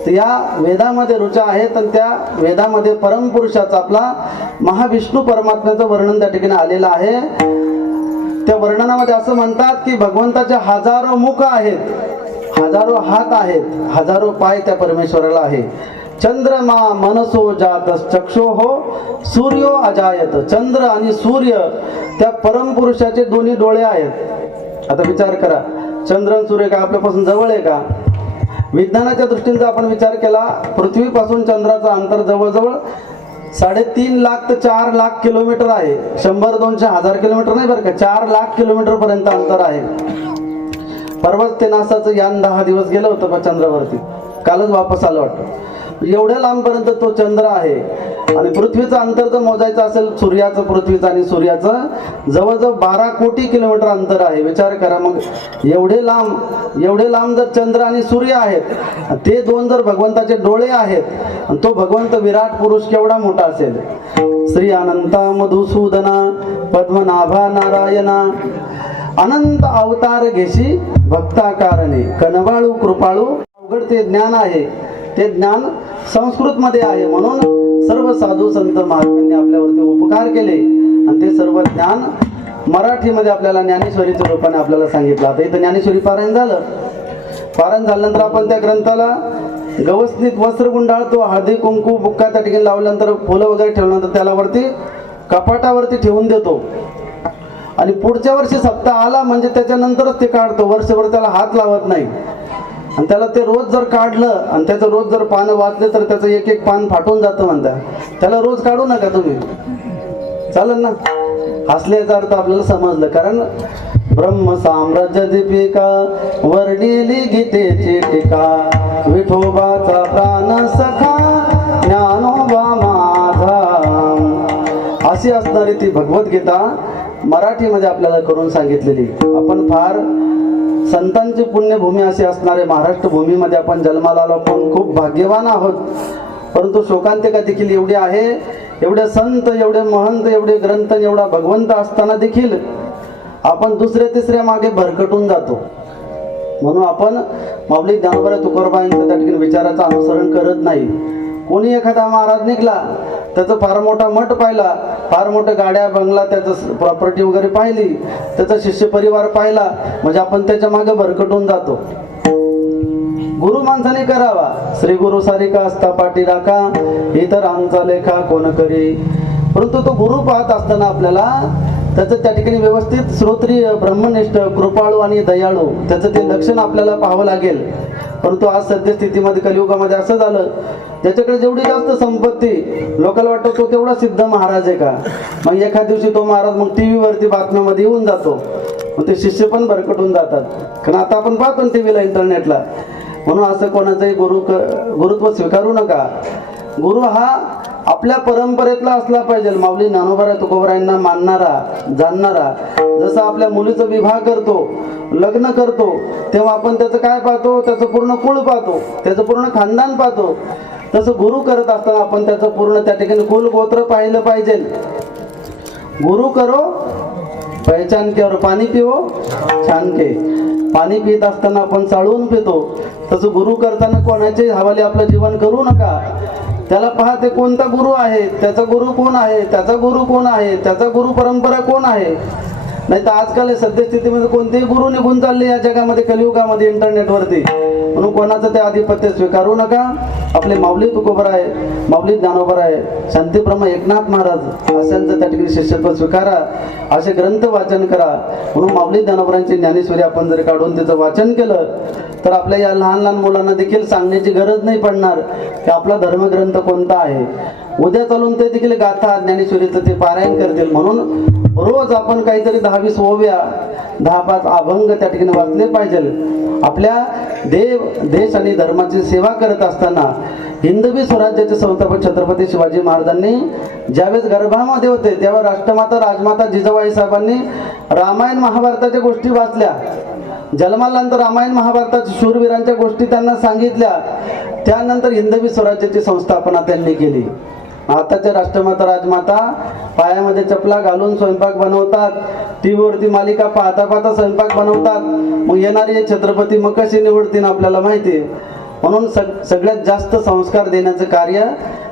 तर या वेदामध्ये ऋचा आहेत आणि त्या वेदामध्ये परमपुरुषाचा आपला महाविष्णू परमात्म्याचं वर्णन त्या ठिकाणी आलेलं आहे. त्या वर्णनामध्ये असं म्हणतात की भगवंताचे हजारो मुख आहेत, हजारो हात आहेत, हजारो पाय त्या परमेश्वराला आहे. चंद्रमा मनसो जात चक्षोहो सूर्यो अजायत. चंद्र आणि सूर्य त्या परमपुरुषाचे दोन्ही डोळे आहेत. आता विचार करा, चंद्र आणि सूर्य का आपल्यापासून जवळ आहे का? विज्ञानाच्या दृष्टीने जर आपण विचार केला, पृथ्वीपासून चंद्राचं अंतर जवळजवळ 3.5 लाख ते 4 लाख किलोमीटर आहे. 100, 200, 1000 किलोमीटर नाही बरं का, 4 लाख किलोमीटर पर्यंत अंतर आहे. परवाच ते नासाचं यान 10 दिवस गेलं होतं चंद्रावरती, कालच वापस आलं वाटतं. एवढ्या लांबपर्यंत तो चंद्र आहे. आणि पृथ्वीचं अंतर जर मोजायचं असेल सूर्याचं, पृथ्वीचं आणि सूर्याचं जवळजवळ 12 कोटी किलोमीटर अंतर आहे. विचार करा मग, एवढे लांब जर चंद्र आणि सूर्य आहेत, ते दोन जर भगवंताचे डोळे आहेत, आणि तो भगवंत विराट पुरुष केवढा मोठा असेल. श्री अनंता मधुसूदना पद्मनाभा नारायणा अनंत अवतार घेशी भक्ताकारणे कनवाळू कृपाळू. अवघड ते ज्ञान आहे, ते ज्ञान संस्कृत मध्ये आहे. म्हणून सर्व साधू संत महात्म्यांनी आपल्यावरती उपकार केले आणि ते सर्व ज्ञान मराठीमध्ये आपल्याला ज्ञानेश्वरीच्या रूपाने आपल्याला सांगितलं. आता इथं ज्ञानेश्वरी पारायण झालं. पारायण झाल्यानंतर आपण त्या ग्रंथाला व्यवस्थित वस्त्र गुंडाळतो, हळदी कुंकू बुक्का त्या ठिकाणी लावल्यानंतर फुलं वगैरे ठेवल्यानंतर त्याला वरती कपाटावरती ठेवून देतो. आणि पुढच्या वर्षी सप्ताह आला म्हणजे त्याच्यानंतरच ते काढतो. वर्षभर त्याला हात लावत नाही. आणि त्याला ते रोज जर काढलं आणि त्याचं रोज जर पानं वाचले तर त्याचं एक एक पान फाटून जातं म्हणतात. त्याला रोज काढू नका तुम्ही, चालेल ना? हसल्याचा अर्थ आपल्याला समजलं. कारण ब्रह्म साम्राज्य दीपिका वर्णिली गीतेची टीका विठोबाचा प्राण सखा ज्ञानोबा माझा. अशी असणारी ती भगवद्गीता मराठीमध्ये आपल्याला करून सांगितलेली. आपण फार संतांची पुण्यभूमी अशी असणारे महाराष्ट्र भूमीमध्ये आपण जन्माला आलो. आपण खूप भाग्यवान आहोत. परंतु शोकांतिका देखील एवढी आहे, एवढे संत, एवढे महंत, एवढे ग्रंथ, एवढा भगवंत असताना देखील आपण दुसऱ्या तिसऱ्या मागे भरकटून जातो. म्हणून आपण माऊली ज्ञानोबा तुकोबारायांच्या त्या ठिकाणी विचाराचं अनुसरण करत नाही. कोणी एखादा महाराज निघाला, त्याचं फार मोठा मठ पाहिला, फार मोठ्या गाड्या बंगला, त्याचं प्रॉपर्टी वगैरे पाहिली, त्याचा शिष्य परिवार पाहिला, म्हणजे आपण त्याच्या मागे भरकटून जातो. गुरु माणसाने करावा, श्री गुरु सारिका असता पाठी राखा, इतरांचा लेखा कोण करी. परंतु तो गुरु पाहत असताना आपल्याला त्याचं त्या ठिकाणी व्यवस्थित श्रोत्रिय, ब्रह्मनिष्ठ, कृपाळू आणि दयाळू त्याचं ते लक्षण आपल्याला पाहावं लागेल. परंतु आज सद्यस्थितीमध्ये कलियुगामध्ये असं झालं ज्याच्याकडे जेवढी जास्त संपत्ती, लोकांना वाटतं तो तेवढा सिद्ध महाराज आहे का. मग एखाद दिवशी तो महाराज मग टीव्ही वरती बातम्यामध्ये येऊन जातो, मग ते शिष्य पण भरकटून जातात. कारण आता आपण पाहतो टीव्हीला, इंटरनेटला. म्हणून असं कोणाचंही गुरुत्व स्वीकारू नका. गुरु हा आपल्या परंपरेतला असला पाहिजे. माऊली ज्ञानोबा तुकोबरायांना मानणारा, जाणणारा. जसं आपल्या मुलीचा विवाह करतो, लग्न करतो, तेव्हा आपण त्याचं काय पाहतो, त्याचं पूर्ण कुळ पाहतो, त्याचं पूर्ण खानदान पाहतो. तसं गुरु करत असताना आपण त्याचं पूर्ण त्या ठिकाणी कुल गोत्र पाहिलं पाहिजे. गुरु करो पहचान के और पाणी पिओ छान के. पाणी पित असताना आपण चाळून पितो, तसं गुरु करताना कोणाचे हवाले आपलं जीवन करू नका. त्याला पहा ते कोणता गुरु आहे, त्याचा गुरु कोण आहे, त्याचा गुरु कोण आहे, त्याचा गुरु परंपरा कोण आहे. नाही तर आजकाल सद्यस्थितीमध्ये कोणतेही गुरु निघून चालले या जगामध्ये, कलियुगामध्ये, इंटरनेटवरती. म्हणून कोणाचं ते आधिपत्य स्वीकारू नका. आपले माऊली तुकोबराय, माऊली ज्ञानोबराय, शांतीब्रह्म एकनाथ महाराज अशांचं त्या ठिकाणी शिष्यत्व स्वीकारा, असे ग्रंथ वाचन करा. म्हणून माऊली ज्ञानोबरांची ज्ञानेश्वरी आपण जर काढून त्याचं वाचन केलं तर आपल्या या लहान लहान मुलांना देखील सांगण्याची गरज नाही पडणार की आपला धर्मग्रंथ कोणता आहे. उद्या चालून ते देखील गाथा ज्ञानेश्वरीचं ते पारायण करतील. म्हणून रोज आपण काहीतरी 10-20 ओव्या, 10-5 अभंग त्या ठिकाणी वाचले पाहिजे. आपल्या देश आणि धर्माची सेवा करत असताना हिंदवी स्वराज्याचे संस्थापक छत्रपती शिवाजी महाराजांनी ज्यावेळेस गर्भामध्ये होते तेव्हा राष्ट्रमाता राजमाता जिजाबाई साहेबांनी रामायण महाभारताच्या गोष्टी वाचल्या. जन्मानंतर रामायण महाभारताच्या शूरवीरांच्या गोष्टी त्यांना सांगितल्या. त्यानंतर हिंदवी स्वराज्याची संस्थापना त्यांनी केली. आताच्या राष्ट्रमाता राजमाता पायामध्ये चपला घालून स्वयंपाक बनवतात, टीव्हीवरती मालिका पाहता पाहता स्वयंपाक बनवतात. मग येणारे छत्रपती मग कशी निवडतील आपल्याला माहिती आहे. म्हणून सगळ्यात जास्त संस्कार देण्याचं कार्य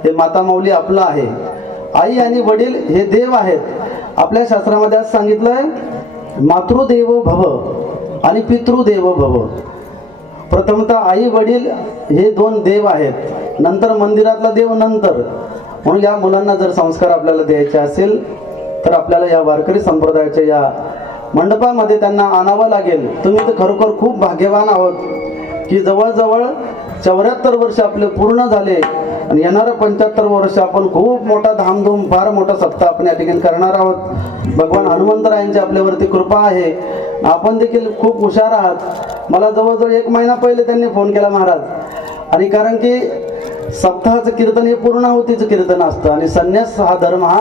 हे माता माऊली आपलं आहे. आई आणि वडील हे देव आहेत. आपल्या शास्त्रामध्ये आज सांगितलंय मातृदेवो भव आणि पितृदेवो भव. प्रथमतः आई वडील हे 2 देव आहेत, नंतर मंदिरातला देव नंतर. म्हणून या मुलांना जर संस्कार आपल्याला द्यायचे असेल तर आपल्याला या वारकरी संप्रदायाच्या या मंडपामध्ये त्यांना आणावं लागेल. तुम्ही तर खरोखर खूप भाग्यवान आहोत की जवळजवळ 74 वर्ष आपले पूर्ण झाले आणि येणारं 75 वर्ष आपण खूप मोठा धामधूम, फार मोठा सप्ताह आपण या ठिकाणी करणार आहोत. भगवान हनुमंतरायांची आपल्यावरती कृपा आहे. आपण देखील खूप हुशार आहात. मला जवळजवळ 1 महिना पहिले त्यांनी फोन केला महाराज. आणि कारण की सप्ताहाचं कीर्तन हे पूर्णाहुतीचं कीर्तन असतं आणि संन्यास हा धर्म हा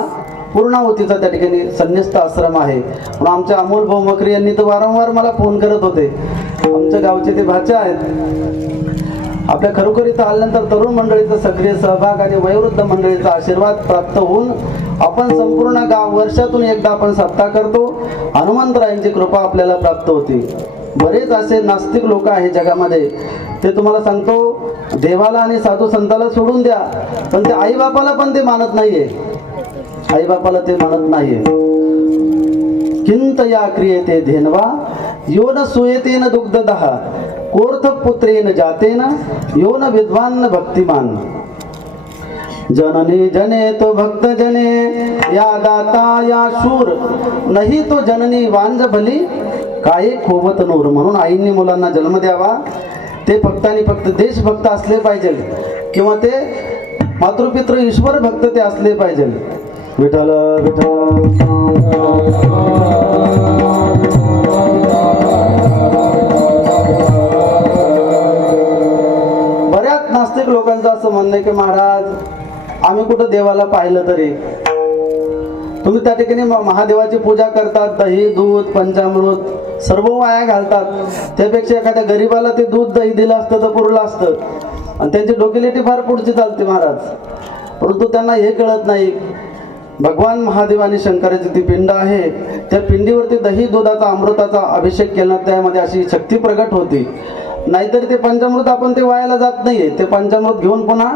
पूर्णाहुतीचा त्या ठिकाणी संन्यस्त आश्रम आहे. म्हणून आमच्या अमोल भाऊ मकरी यांनी तर वारंवार मला फोन करत होते. आमच्या गावचे ते भाचा आहेत. आपल्या खरोखर इथं आल्यानंतर तरुण मंडळीचा सक्रिय सहभाग आणि वयोवृद्ध मंडळीचा आशीर्वाद प्राप्त होऊन आपण संपूर्ण गाव वर्षातून एकदा आपण सप्ताह करतो. हनुमंतरायांची कृपा आपल्याला प्राप्त होती. बरेच असे नास्तिक लोक आहेत जगामध्ये, ते तुम्हाला सांगतो देवाला आणि साधू संताला सोडून द्या, पण ते आईबापाला पण ते मानत नाहीये. आईबापाला ते मानत नाहीये. किंत या क्रियेते धेनवा यो न सुयेतेन दुग्धदः कोर्थ पुत्रेन जातेन यो न विद्वान भक्तिमान. जननी जने तो भक्त जने या दाता या शूर नाही तो जननी वांज भली काय खोवत नूर. म्हणून आईंनी मुलांना जन्म द्यावा. ते फक्त आणि फक्त देशभक्त असले पाहिजे किंवा ते मातृपितृ ईश्वर भक्त ते असले पाहिजे. विठ्ठल विठ्ठल. बऱ्याच नास्तिक लोकांचं असं म्हणणं आहे की महाराज आम्ही कुठं देवाला पाहिलं तरी. तुम्ही त्या ठिकाणी महादेवाची पूजा करतात, दही दूध पंचामृत सर्व वाया घालतात. त्यापेक्षा एखाद्या गरीबाला ते दूध दही दिलं असतं तर पुरलं असतं. आणि त्यांची डोकेलिटी फार पुढची चालते महाराज. परंतु त्यांना हे कळत नाही भगवान महादेव आणि शंकराची ती पिंड आहे, त्या पिंडीवरती दही दुधाचा अमृताचा अभिषेक केला, त्यामध्ये अशी शक्ती प्रगट होती. नाहीतर ते पंचामृत आपण ते वायाला जात नाहीये, ते पंचामृत घेऊन पुन्हा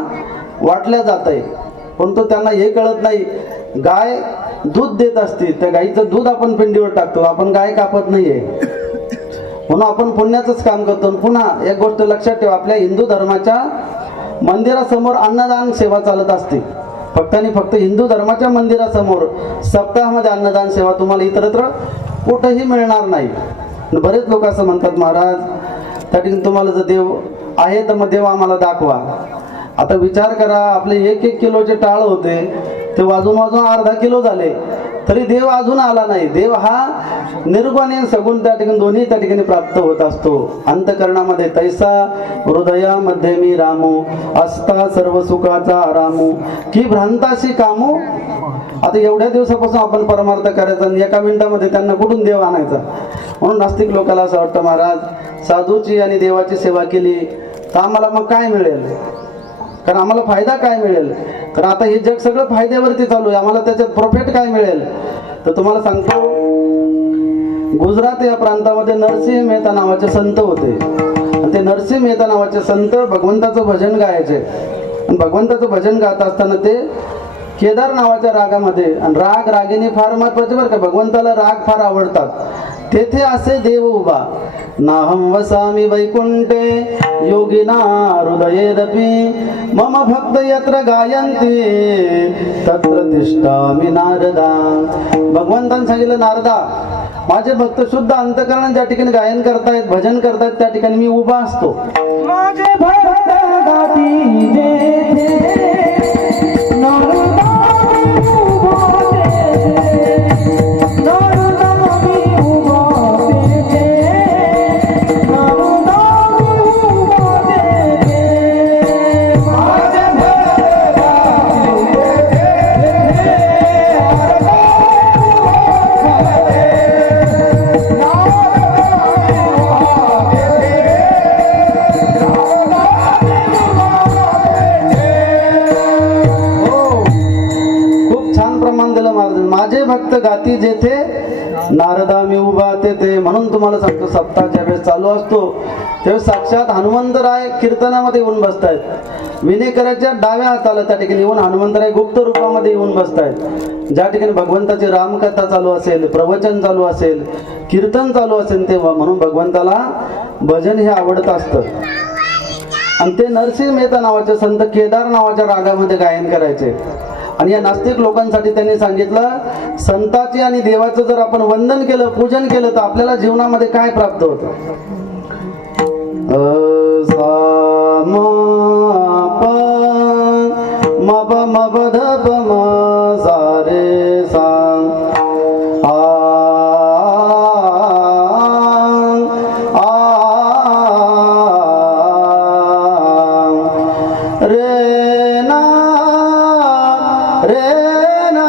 वाटल्या जात आहे. परंतु त्यांना हे कळत नाही गाय दूध देत असते, त्या गाईचं दूध आपण पिंडीवर टाकतो, आपण गाय कापत नाहीये. म्हणून आपण पुण्याचंच काम करतो. पुन्हा एक गोष्ट लक्षात ठेवा, आपल्या हिंदू धर्माच्या मंदिरासमोर अन्नदान सेवा चालत असते. फक्त आणि फक्त हिंदू धर्माच्या मंदिरासमोर सप्ताहामध्ये अन्नदान सेवा तुम्हाला इतरत्र कुठेही मिळणार नाही. बरेच लोक असं म्हणतात महाराज त्या ठिकाणी तुम्हाला जर देव आहे तर मग देव आम्हाला दाखवा. आता विचार करा, आपले 1-1 किलोचे टाळ होते ते वाजून वाजून अर्धा किलो झाले, तरी देव अजून आला नाही. देव हा निर्गुण आणि सगुण त्या ठिकाणी दोन्ही त्या ठिकाणी प्राप्त होत असतो. अंतकरणामध्ये तैसा हृदयामध्ये मी रामू, असता सर्व सुखाचा आरामू, की भ्रांताशी कामू. आता एवढ्या दिवसापासून आपण परमार्थ करायचा आणि एका मिनिटामध्ये त्यांना कुठून देव आणायचा. म्हणून नास्तिक लोकांना असं वाटतं, महाराज साधूची आणि देवाची सेवा केली तर आम्हाला मग काय मिळेल, कारण आम्हाला फायदा काय मिळेल, तर आता हे जग सगळं फायद्यावरती चालू आहे, आम्हाला त्याच्यात प्रॉफिट काय मिळेल. तर तुम्हाला सांगतो, गुजरात या प्रांतामध्ये नरसिंह मेहता नावाचे संत होते. आणि ते नरसिंह मेहता नावाचे संत भगवंताचं भजन गायचे. आणि भगवंताचं भजन गात असताना ते केदार नावाच्या रागामध्ये, आणि राग रागिनी फार महत्वाचे बरं का, भगवंताला राग फार आवडतात. तेथे असे देव उभा, नाहं वसामि वैकुंठे योगिना हृदयेदपि मम भक्त यत्र गायन्ति तत्र तिष्ठामि नारदा. भगवंताने सांगितलं, नारदा माझे भक्त शुद्ध अंतकरण ज्या ठिकाणी गायन करतायत, भजन करतायत, त्या ठिकाणी मी उभा असतो. माझे भक्त गाती जेथे नारदा उभा तेथे, नारदा मी उभा तेथे, नारदा मी उभा तेथे. माझे भक्त गाती जेथे नारदा उभा तेथे, माझे भक्त गाती जेथे नारदा मी उभा तेथे. म्हणून तुम्हाला सांगतो, सप्ताहाच्या वेळेस चालू असतो तेव्हा साक्षात हनुमंतराय कीर्तनामध्ये येऊन बसतायत. विनेकराच्या डाव्या हाताला त्या ठिकाणी येऊन हनुमंतराय गुप्त रूपामध्ये येऊन बसतायत. ज्या ठिकाणी भगवंताची रामकथा चालू असेल, प्रवचन चालू असेल, कीर्तन चालू असेल तेव्हा. म्हणून भगवंताला भजन हे आवडत असतं. आणि ते नरसिंह मेहता नावाचे संत केदार नावाच्या रागामध्ये गायन करायचे. आणि या नास्तिक लोकांसाठी त्यांनी सांगितलं, संताची आणि देवाचं जर आपण वंदन केलं, पूजन केलं, तर आपल्याला जीवनामध्ये काय प्राप्त होतं. सारे सांग रे ना रे ना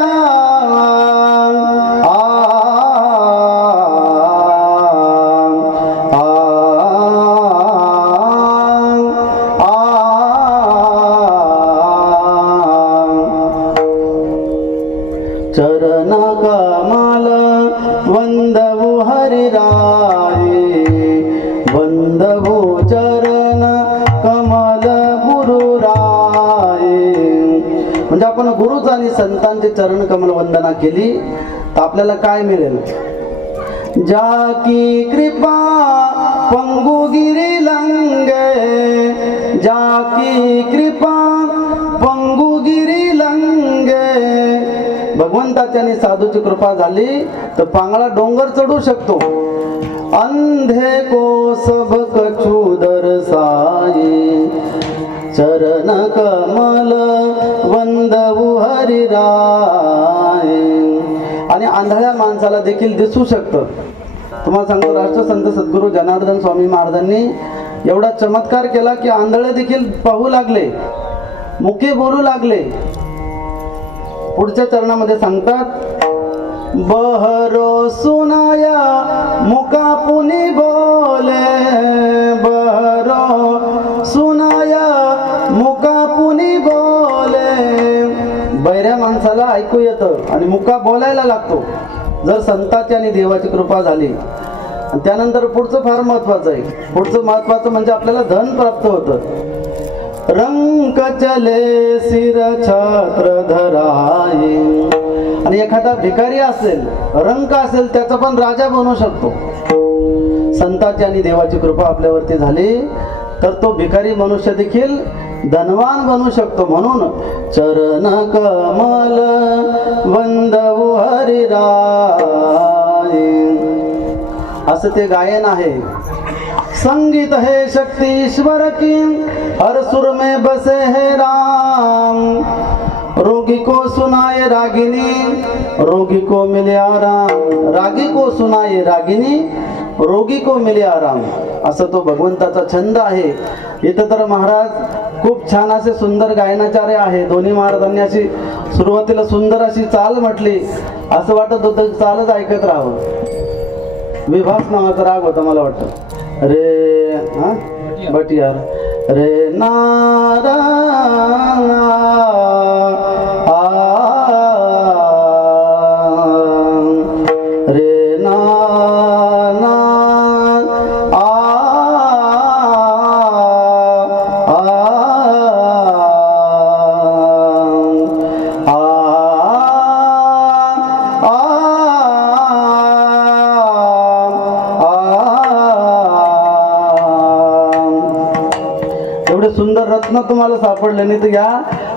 चरण कमल वंदवु हरिराय, वंदवु चरण कमल गुरुराय. म्हणजे आपण गुरुच आणि संतांचे चरण कमल वंदना केली तर आपल्याला काय मिळेल. जाकी कृपा पंगुगिरी लंगे, जाकी कृपा पंगुगिरी लंगे. भगवंताची आणि साधूची कृपा झाली तर पांगळा डोंगर चढू शकतो. अंधे को सब कछु दर्शाई, चरण कमल वंदवु हरिराय. आणि आंधळ्या माणसाला देखील दिसू शकतं. तुम्हाला सांगतो, राष्ट्रसंत सद्गुरू जनार्दन स्वामी महाराजांनी एवढा चमत्कार केला की आंधळे देखील पाहू लागले, मुके बोलू लागले. पुढच्या चरणामध्ये सांगतात, बहरो सुनाया मुका पुनी बोले, बहरो सुनाया मुका पुनी बोले. बहिऱ्या माणसाला ऐकू येतं आणि मुका बोलायला लागतो जर संताची आणि देवाची कृपा झाली. आणि त्यानंतर पुढचं फार महत्वाचं आहे. पुढचं महत्वाचं म्हणजे आपल्याला धन प्राप्त होतं. रंक चले सिर छत्र धराई. आणि एखादा भिकारी असेल, रंक असेल, त्याचा पण राजा बनू शकतो. संताची आणि देवाची कृपा आपल्यावरती झाली तर तो भिकारी मनुष्य देखील धनवान बनू शकतो. म्हणून चरण कमल वंदवु हरिराय असं ते गायन आहे. संगीत है शक्ति ईश्वर की, हर सुर में बसे है राम। रोगी को सुनाए रागिनी, रोगी को मिले आराम। रागी को सुनाए रागिनी, रोगी को मिले आराम, असा तो भगवंताचा छंद आहे. इथं तर महाराज खूप छान असे सुंदर गायनाचार्य आहे. दोन्ही महाराजांनी अशी सुरुवातीला सुंदर अशी चाल म्हटली, असं वाटत होतं चालच ऐकत राहावं. विभास नावाचा राग होता मला वाटतं. रे हा बटियार रे नारा रे ना ना आ एवढे सुंदर रत्न तुम्हाला सापडले. नाही तर या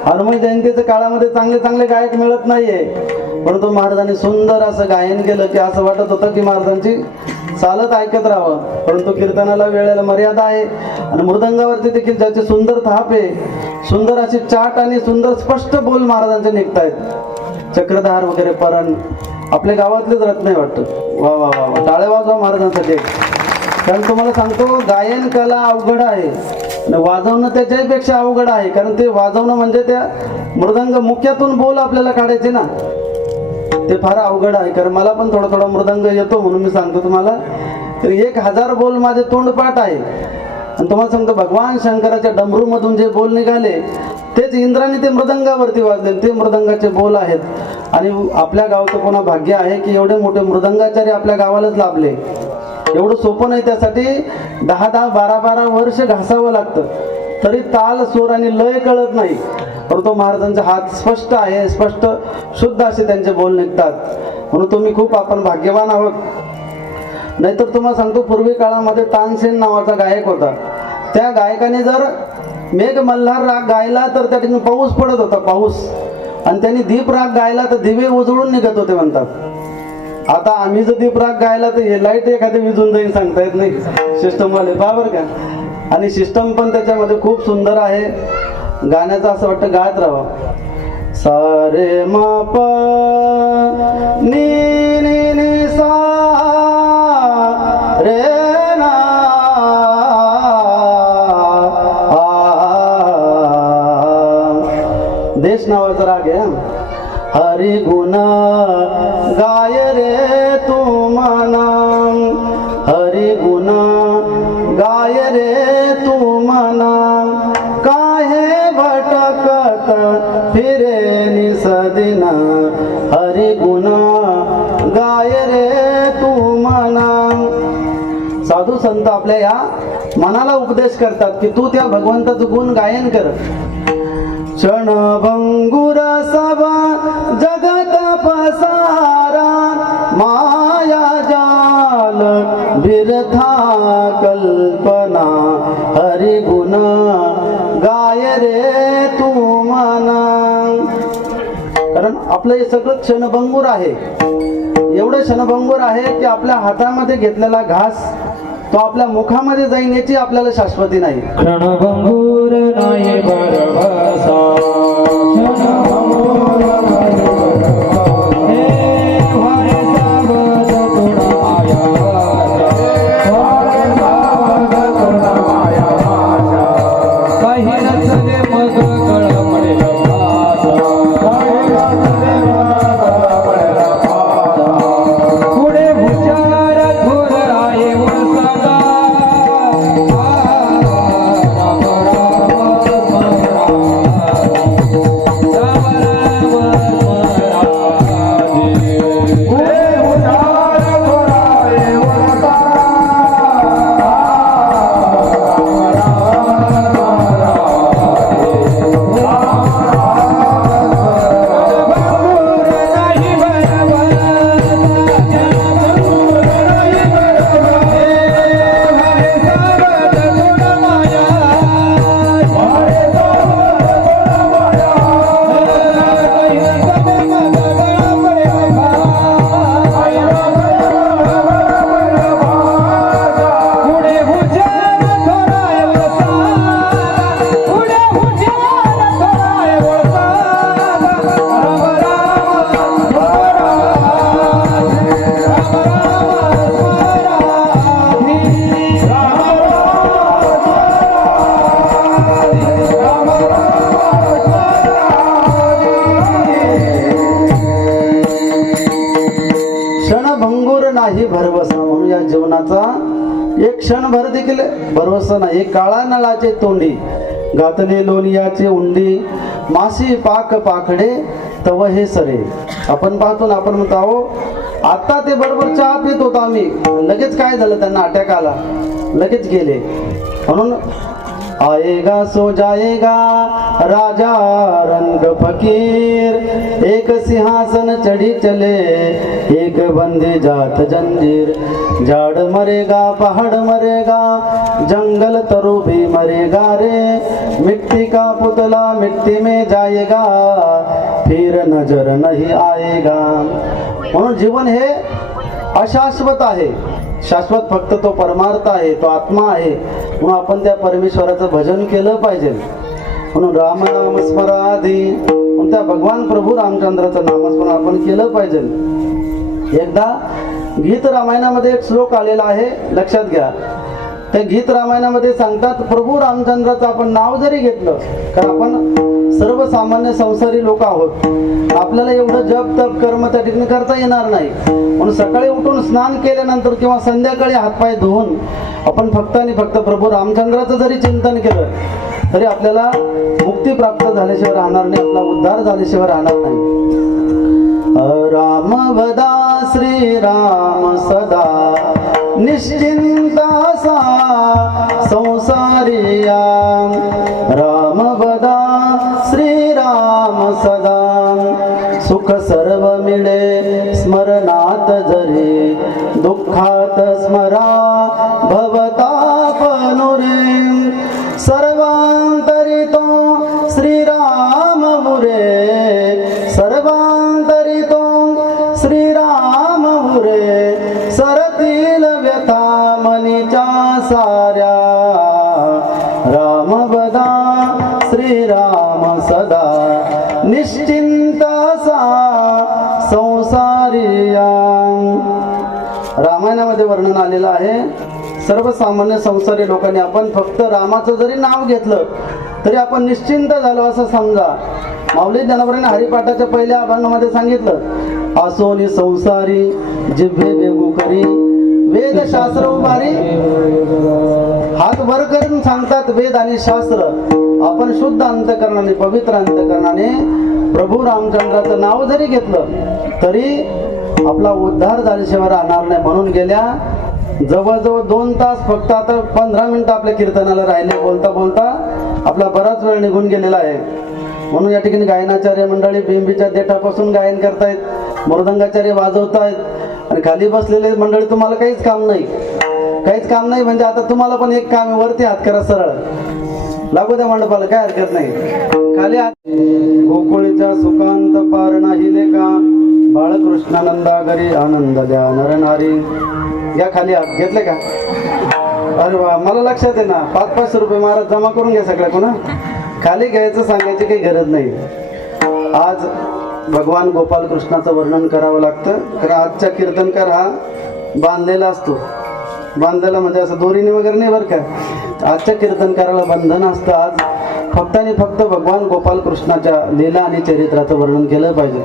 हनुमान जयंतीच्या काळामध्ये चांगले चांगले गायक मिळत नाहीये. परंतु महाराजांनी सुंदर असं गायन केलं की असं वाटत होतं की महाराजांची चालत ऐकत राहावं. परंतु कीर्तनाला वेळेला मर्यादा आहे आणि मृदंगावरती देखील ज्याचे सुंदर थाप आहे, सुंदर अशी चाट आणि सुंदर स्पष्ट बोल महाराजांचे निघतायत. चक्रधार वगैरे परण आपल्या गावातलेच रत्न आहे वाटतं. वा वा वा वा, टाळ्या वाजवा महाराजांसाठी. कारण तुम्हाला सांगतो गायन कला अवघड आहे आणि वाजवणं त्याच्यापेक्षा अवघड आहे. कारण ते वाजवणं म्हणजे त्या मृदंग मुख्यातून बोल आपल्याला काढायचे ना, ते फार अवघड आहे. कारण मला पण थोडा थोडा मृदंग येतो म्हणून मी सांगतो तुम्हाला. तर 1000 बोल माझे तोंडपाठ आहे. आणि तुम्हाला सांगतो भगवान शंकराच्या डमरूमधून जे बोल निघाले तेच इंद्राने ते मृदंगावरती वाजले, ते मृदंगाचे बोल आहेत. आणि आपल्या गावचं कोणा भाग्य आहे की एवढे मोठे मृदंगाचार्य आपल्या गावालाच लाभले. एवढं सोपं नाही. त्यासाठी 10-10, 12-12 वर्ष घासावं लागतं, तरी ताल सूर आणि लय कळत नाही. परंतु महाराजांचा हात स्पष्ट आहे, स्पष्ट शुद्ध असे त्यांचे बोल निघतात. म्हणून तुम्ही खूप आपण भाग्यवान आहोत. नाहीतर तुम्हाला सांगतो पूर्वी काळामध्ये तानसेन नावाचा गायक होता. त्या गायकाने जर मेघ मल्हार राग गायला तर त्या ठिकाणी पाऊस पडत होता, पाऊस. आणि त्यांनी दीप राग गायला तर दिवे उजळून निघत होते म्हणतात. आता आम्ही जर दीप राग गायला तर हे लाईट एखादी विजून जाईल सांगता येत नाही. सिस्टमवाले बरोबर का. आणि सिस्टम पण त्याच्यामध्ये खूप सुंदर आहे. गाण्याचं असं वाटतं गात राहावं. सारे मा प नी नी नी सा रे ना देश नावाचा राग आहे. हरी गुण गाय रे तू मना, हरी गुण गाय रे तू मना, काहे भटकत फिरे निसदिना, हरी गुण गाय रे तू मना. साधू संत आपल्या या मनाला उपदेश करतात की तू त्या भगवंताचं गुण गायन कर. क्षणभंगुर सभा जगत पसारा, माया जाल बिरथा कल्पना, हरि गुण गाय रे तू मना. कारण आपलं हे सगळं क्षणभंगुर आहे. एवढं क्षणभंगुर आहे की आपल्या हातामध्ये घेतलेला घास तो आपल्या मुखामध्ये जाईन याची आपल्याला शाश्वती नाही. क्षणभंगुर नाही बरबसा, क्षणभंगुर नाही बरबसा. हे वारे सावध थोडा माया वाचा, वारे सावध थोडा माया वाचा. काही नसले मग कळ पडेल भासा, काही नसले मग कळ पडेल भासा. पुढे भुचार थोर आहे वसा, राम राम एक क्षणभर देखील भरवसा नाही. एक काळा नळाचे तोंडी घातले लोणियाचे उंडी मासी पाक पाखडे तव हे सरे. आपण पाहतो ना, आपण म्हणतो अहो आता ते बरोबर चहा पित होतो आम्ही, लगेच काय झालं, त्यांना अटॅक आला, लगेच गेले. म्हणून आएगा सो जाएगा राजा रंग फकीर, एक सिंहासन चढ़ी चले एक बंदी जात जंजीर. झाड़ मरेगा पहाड़ मरेगा जंगल तरु भी मरेगा रे, मिट्टी का पुतला मिट्टी में जाएगा फिर नजर नहीं आएगा. म्हणून जीवन हे अशाश्वत आहे, शाश्वत फक्त तो परमार्थ आहे, तो आत्मा आहे. म्हणून आपण त्या परमेश्वराचं भजन केलं पाहिजे. म्हणून रामनाम स्मराधी, म्हणून त्या भगवान प्रभू रामचंद्राचं नामस्मरण आपण केलं पाहिजे. एकदा गीत रामायणामध्ये एक श्लोक आलेला आहे, लक्षात घ्या. त्या गीत रामायणामध्ये सांगतात प्रभू रामचंद्राचं आपण नाव जरी घेतलं, कारण आपण सर्वसामान्य संसारी लोक आहोत, आपल्याला एवढं जप तप कर्म त्या ठिकाणी करता येणार नाही. म्हणून सकाळी उठून स्नान केल्यानंतर किंवा संध्याकाळी हातपाय धुवून आपण फक्त आणि फक्त प्रभू रामचंद्राचं जरी चिंतन केलं तरी आपल्याला मुक्ती प्राप्त झाल्याशिवाय राहणार नाही, आपला उद्धार झाल्याशिवाय राहणार नाही. राम वदा श्री राम सदा निश्चिंता सा संसारिया. राम वदा श्री राम सदा सुख सर्व मिळे स्मरणात जरी, दुःखात स्मरा भवताप नुरे. सर्वांतरी तो श्रीराम मुरे, सर्वांतरी तो श्रीराम मुरे. सरतील व्यथा मनीच्या साऱ्या, राम वदा श्रीराम सदा निश्चिंता सा संसारिया. रामायणामध्ये वर्णन आलेलं आहे, सर्वसामान्य संसारी लोकांनी आपण फक्त रामाचं जरी नाव घेतलं तरी आपण निश्चिंत झालो असं समजा. माऊली ज्ञानोबांनी हरिपाठाच्या पहिल्या अभंगामध्ये सांगितलं, आसोनी संसारी जिव्हे वेगू करी, वेद शास्त्र उभारी. हात वर करून सांगतात वेद आणि शास्त्र. आपण शुद्ध अंतकरणाने पवित्र अंतकरणाने प्रभू रामचंद्राचं नाव जरी घेतलं तरी आपला उद्धार झाल्याशिवाय राहणार नाही. म्हणून गेल्या जवळजवळ 2 तास फक्त, आता 15 मिनिटं आपल्या कीर्तनाला राहिले. बोलता बोलता आपला बराच वेळ निघून गेलेला आहे. म्हणून या ठिकाणी गायनाचार्य मंडळी बिंबीच्या देठापासून गायन करतायत, मृदंगाचार्य वाजवतायत आणि खाली बसलेले मंडळी तुम्हाला काहीच काम नाही, काहीच काम नाही. म्हणजे आता तुम्हाला पण एक काम, वरती हात करा सरळ, लागू द्या मंडपाला, काय हरकत नाही. खाली हात. गोकुळीच्या सुखांत पार नाही लेका, बाळकृष्णानंदा घरी आनंद द्या नरनारी. घ्या खाली हात, घेतले का? अरे वा, मला लक्षात आहे ना. 500 रुपये महाराज जमा करून घ्या सगळ्या कोणा. खाली घ्यायचं सांगायची काही गरज नाही. आज भगवान गोपाल कृष्णाचं वर्णन करावं लागतं, कारण आजचा कीर्तनकार हा बांधलेला असतो. बांधलेला म्हणजे असं दोरीने वगैरे नाही बरं का. आजच्या कीर्तनकाराला बंधन असतं. आज फक्त आणि फक्त भगवान गोपाल कृष्णाच्या लीला आणि चरित्राचं वर्णन केलं पाहिजे.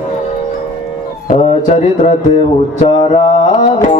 चरित्र ते उच्चारावे,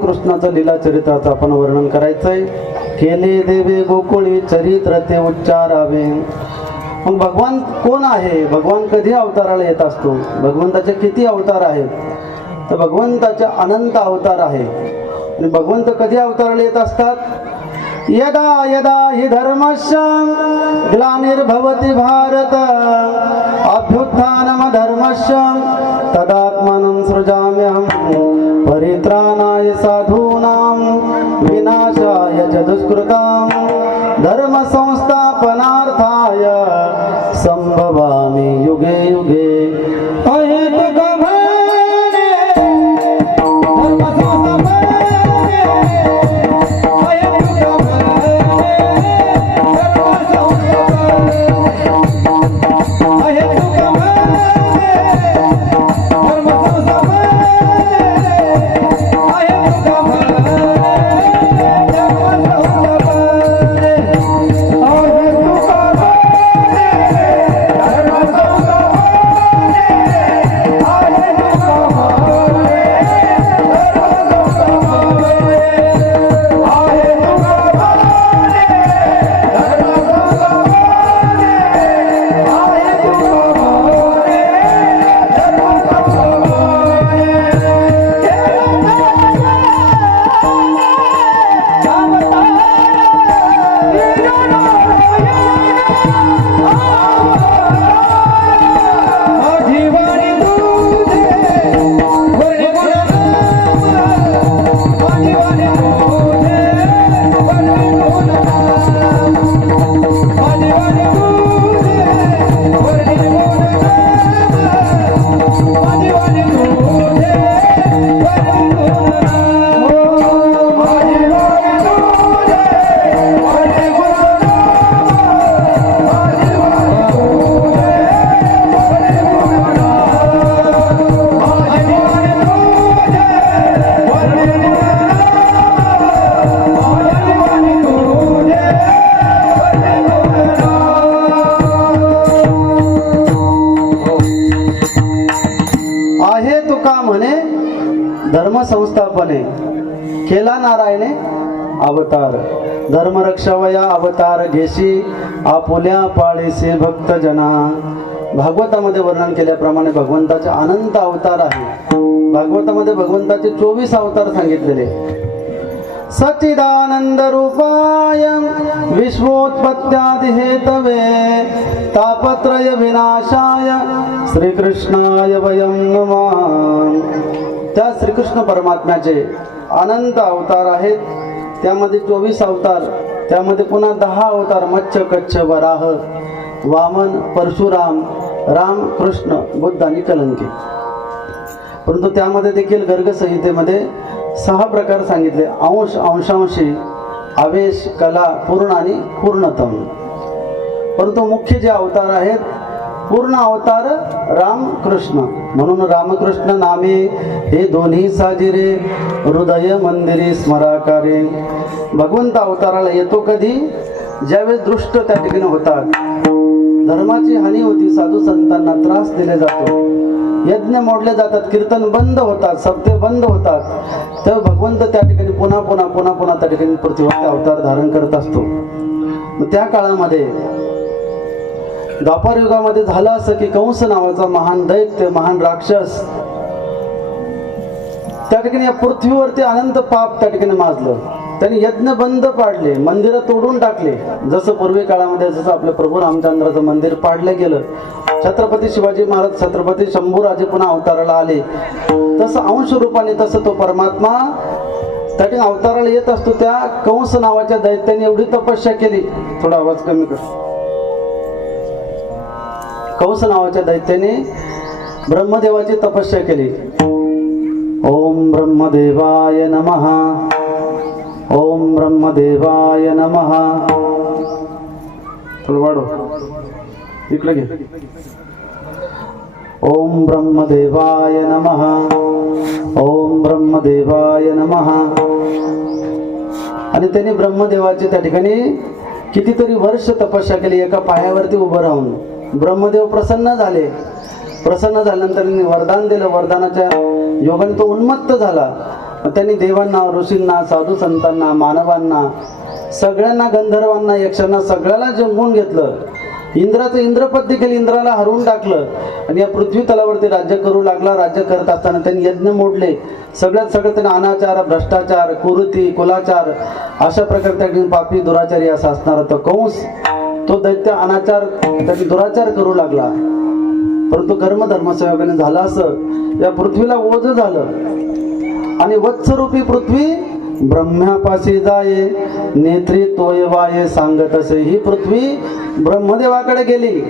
कृष्णाचं लीला चरित्राचं आपण वर्णन करायचंय. केले देवे गोकुळी चरित्र ते उच्चारावे. मग भगवान कोण आहे? भगवान कधी अवताराला येत असतो? भगवंताचे किती अवतार आहेत? तर भगवंताचे अनंत अवतार आहे. आणि भगवंत कधी अवताराला येत असतात? यदा यदा हि धर्मस्य ग्लानिर्भवति भारत अभ्युत्थानम धर्मस्य तदात्मानं सृजाम्यहं परित्राणाय साधूनां विनाशाय च दुष्कृतां धर्म संस्थापनार्थाय संभवामि युगे युगे. धर्मसंस्थापने केला नारायणे अवतार धर्मरक्षावया अवतार घेशी आपुल्या पाळीसे भक्त जना. भागवतामध्ये वर्णन केल्याप्रमाणे भगवंताचे अनंत अवतार आहे. भागवतामध्ये भगवंताचे 24 अवतार सांगितलेले. सच्चिदानंद रूपाय विश्वोत्पत्त्यादि हेतवे तापत्रय विनाशाय श्रीकृष्णाय वयं नमः. त्या श्रीकृष्ण परमात्म्याचे अनंत अवतार आहेत. त्यामध्ये 24 अवतार, त्यामध्ये पुन्हा 10 अवतार मत्स्य कच्छ वराह वामन परशुराम राम कृष्ण बुद्ध आणि कलंकी. परंतु त्यामध्ये देखील गर्ग संहितेमध्ये 6 प्रकार सांगितले. अंश अंशांशी आवेश कला पूर्ण आणि पूर्णतम. परंतु मुख्य जे अवतार आहेत पूर्ण अवतार रामकृष्ण. म्हणून रामकृष्ण नामे हे दोन्ही साजिरे हृदय मंदिरी स्मराकारे. भगवंत अवताराला येतो कधी? ज्यावेळेस दृष्ट त्या ठिकाणी होतात, धर्माची हानी होती, साधू संतांना त्रास दिले जातो, यज्ञ मोडले जातात, कीर्तन बंद होतात, सप्ते बंद होतात, तेव्हा भगवंत त्या ठिकाणी पुन्हा पुन्हा पुन्हा पुन्हा त्या ठिकाणी पृथ्वीवर अवतार धारण करत असतो. त्या काळामध्ये द्वापार युगामध्ये झालं असं की कंस नावाचा महान दैत्य महान राक्षस त्या ठिकाणी या पृथ्वीवरती अनंत पाप त्या ठिकाणी माजलं. त्यांनी यज्ञ बंद पाडले, मंदिरं तोडून टाकले. जसं पूर्वी काळामध्ये जसं आपल्या प्रभू रामचंद्राचं मंदिर पाडलं गेलं, छत्रपती शिवाजी महाराज छत्रपती शंभूराजे पुन्हा अवताराला आले, तसं अंश रूपाने तसं तो परमात्मा त्या ठिकाणी अवताराला येत असतो. त्या कंस नावाच्या दैत्याने एवढी तपस्या केली. थोडा आवाज कमी कर. कंस नावाच्या दैत्याने ब्रह्मदेवाची तपस्या केली. ओम ब्रह्मदेवाय नमः, ओम ब्रह्मदेवाय नमः. थोडं वाढव, इकडे घे. ओम ब्रह्मदेवाय नमः, ओम ब्रह्मदेवाय नमः. आणि त्यांनी ब्रह्मदेवाची त्या ठिकाणी कितीतरी वर्ष तपस्या केली एका पायावरती उभं राहून. ब्रह्मदेव प्रसन्न झाले. प्रसन्न झाल्यानंतर त्यांनी वरदान दिलं. वरदानाच्या योगाने तो उन्मत्त झाला. त्यांनी देवांना ऋषींना साधू संतांना मानवांना सगळ्यांना गंधर्वांना यक्षांना सगळ्याला जिंकून घेतलं इंद्राचं इंद्रपद देखील इंद्राला हरवून टाकलं आणि या पृथ्वी तलावरती राज्य करू लागला. राज्य करत असताना त्यांनी यज्ञ मोडले. सगळ्यात सगळं त्यांनी अनाचार, भ्रष्टाचार, कुरीती, कुलाचार अशा प्रकारे त्या पापी दुराचारी असा असणारा तो कंस, तो दैत्य अनाचार त्याची दुराचार करू लागला. परंतु कर्मधर्मसेवकाने झालं असं, या पृथ्वीला ओझ झालं आणि वत्सरूपी पृथ्वी ब्रह्म्यापाशी जाये, नेत्री तोय वाये सांगत असे. ही पृथ्वी ब्रह्मदेवाकडे गेली.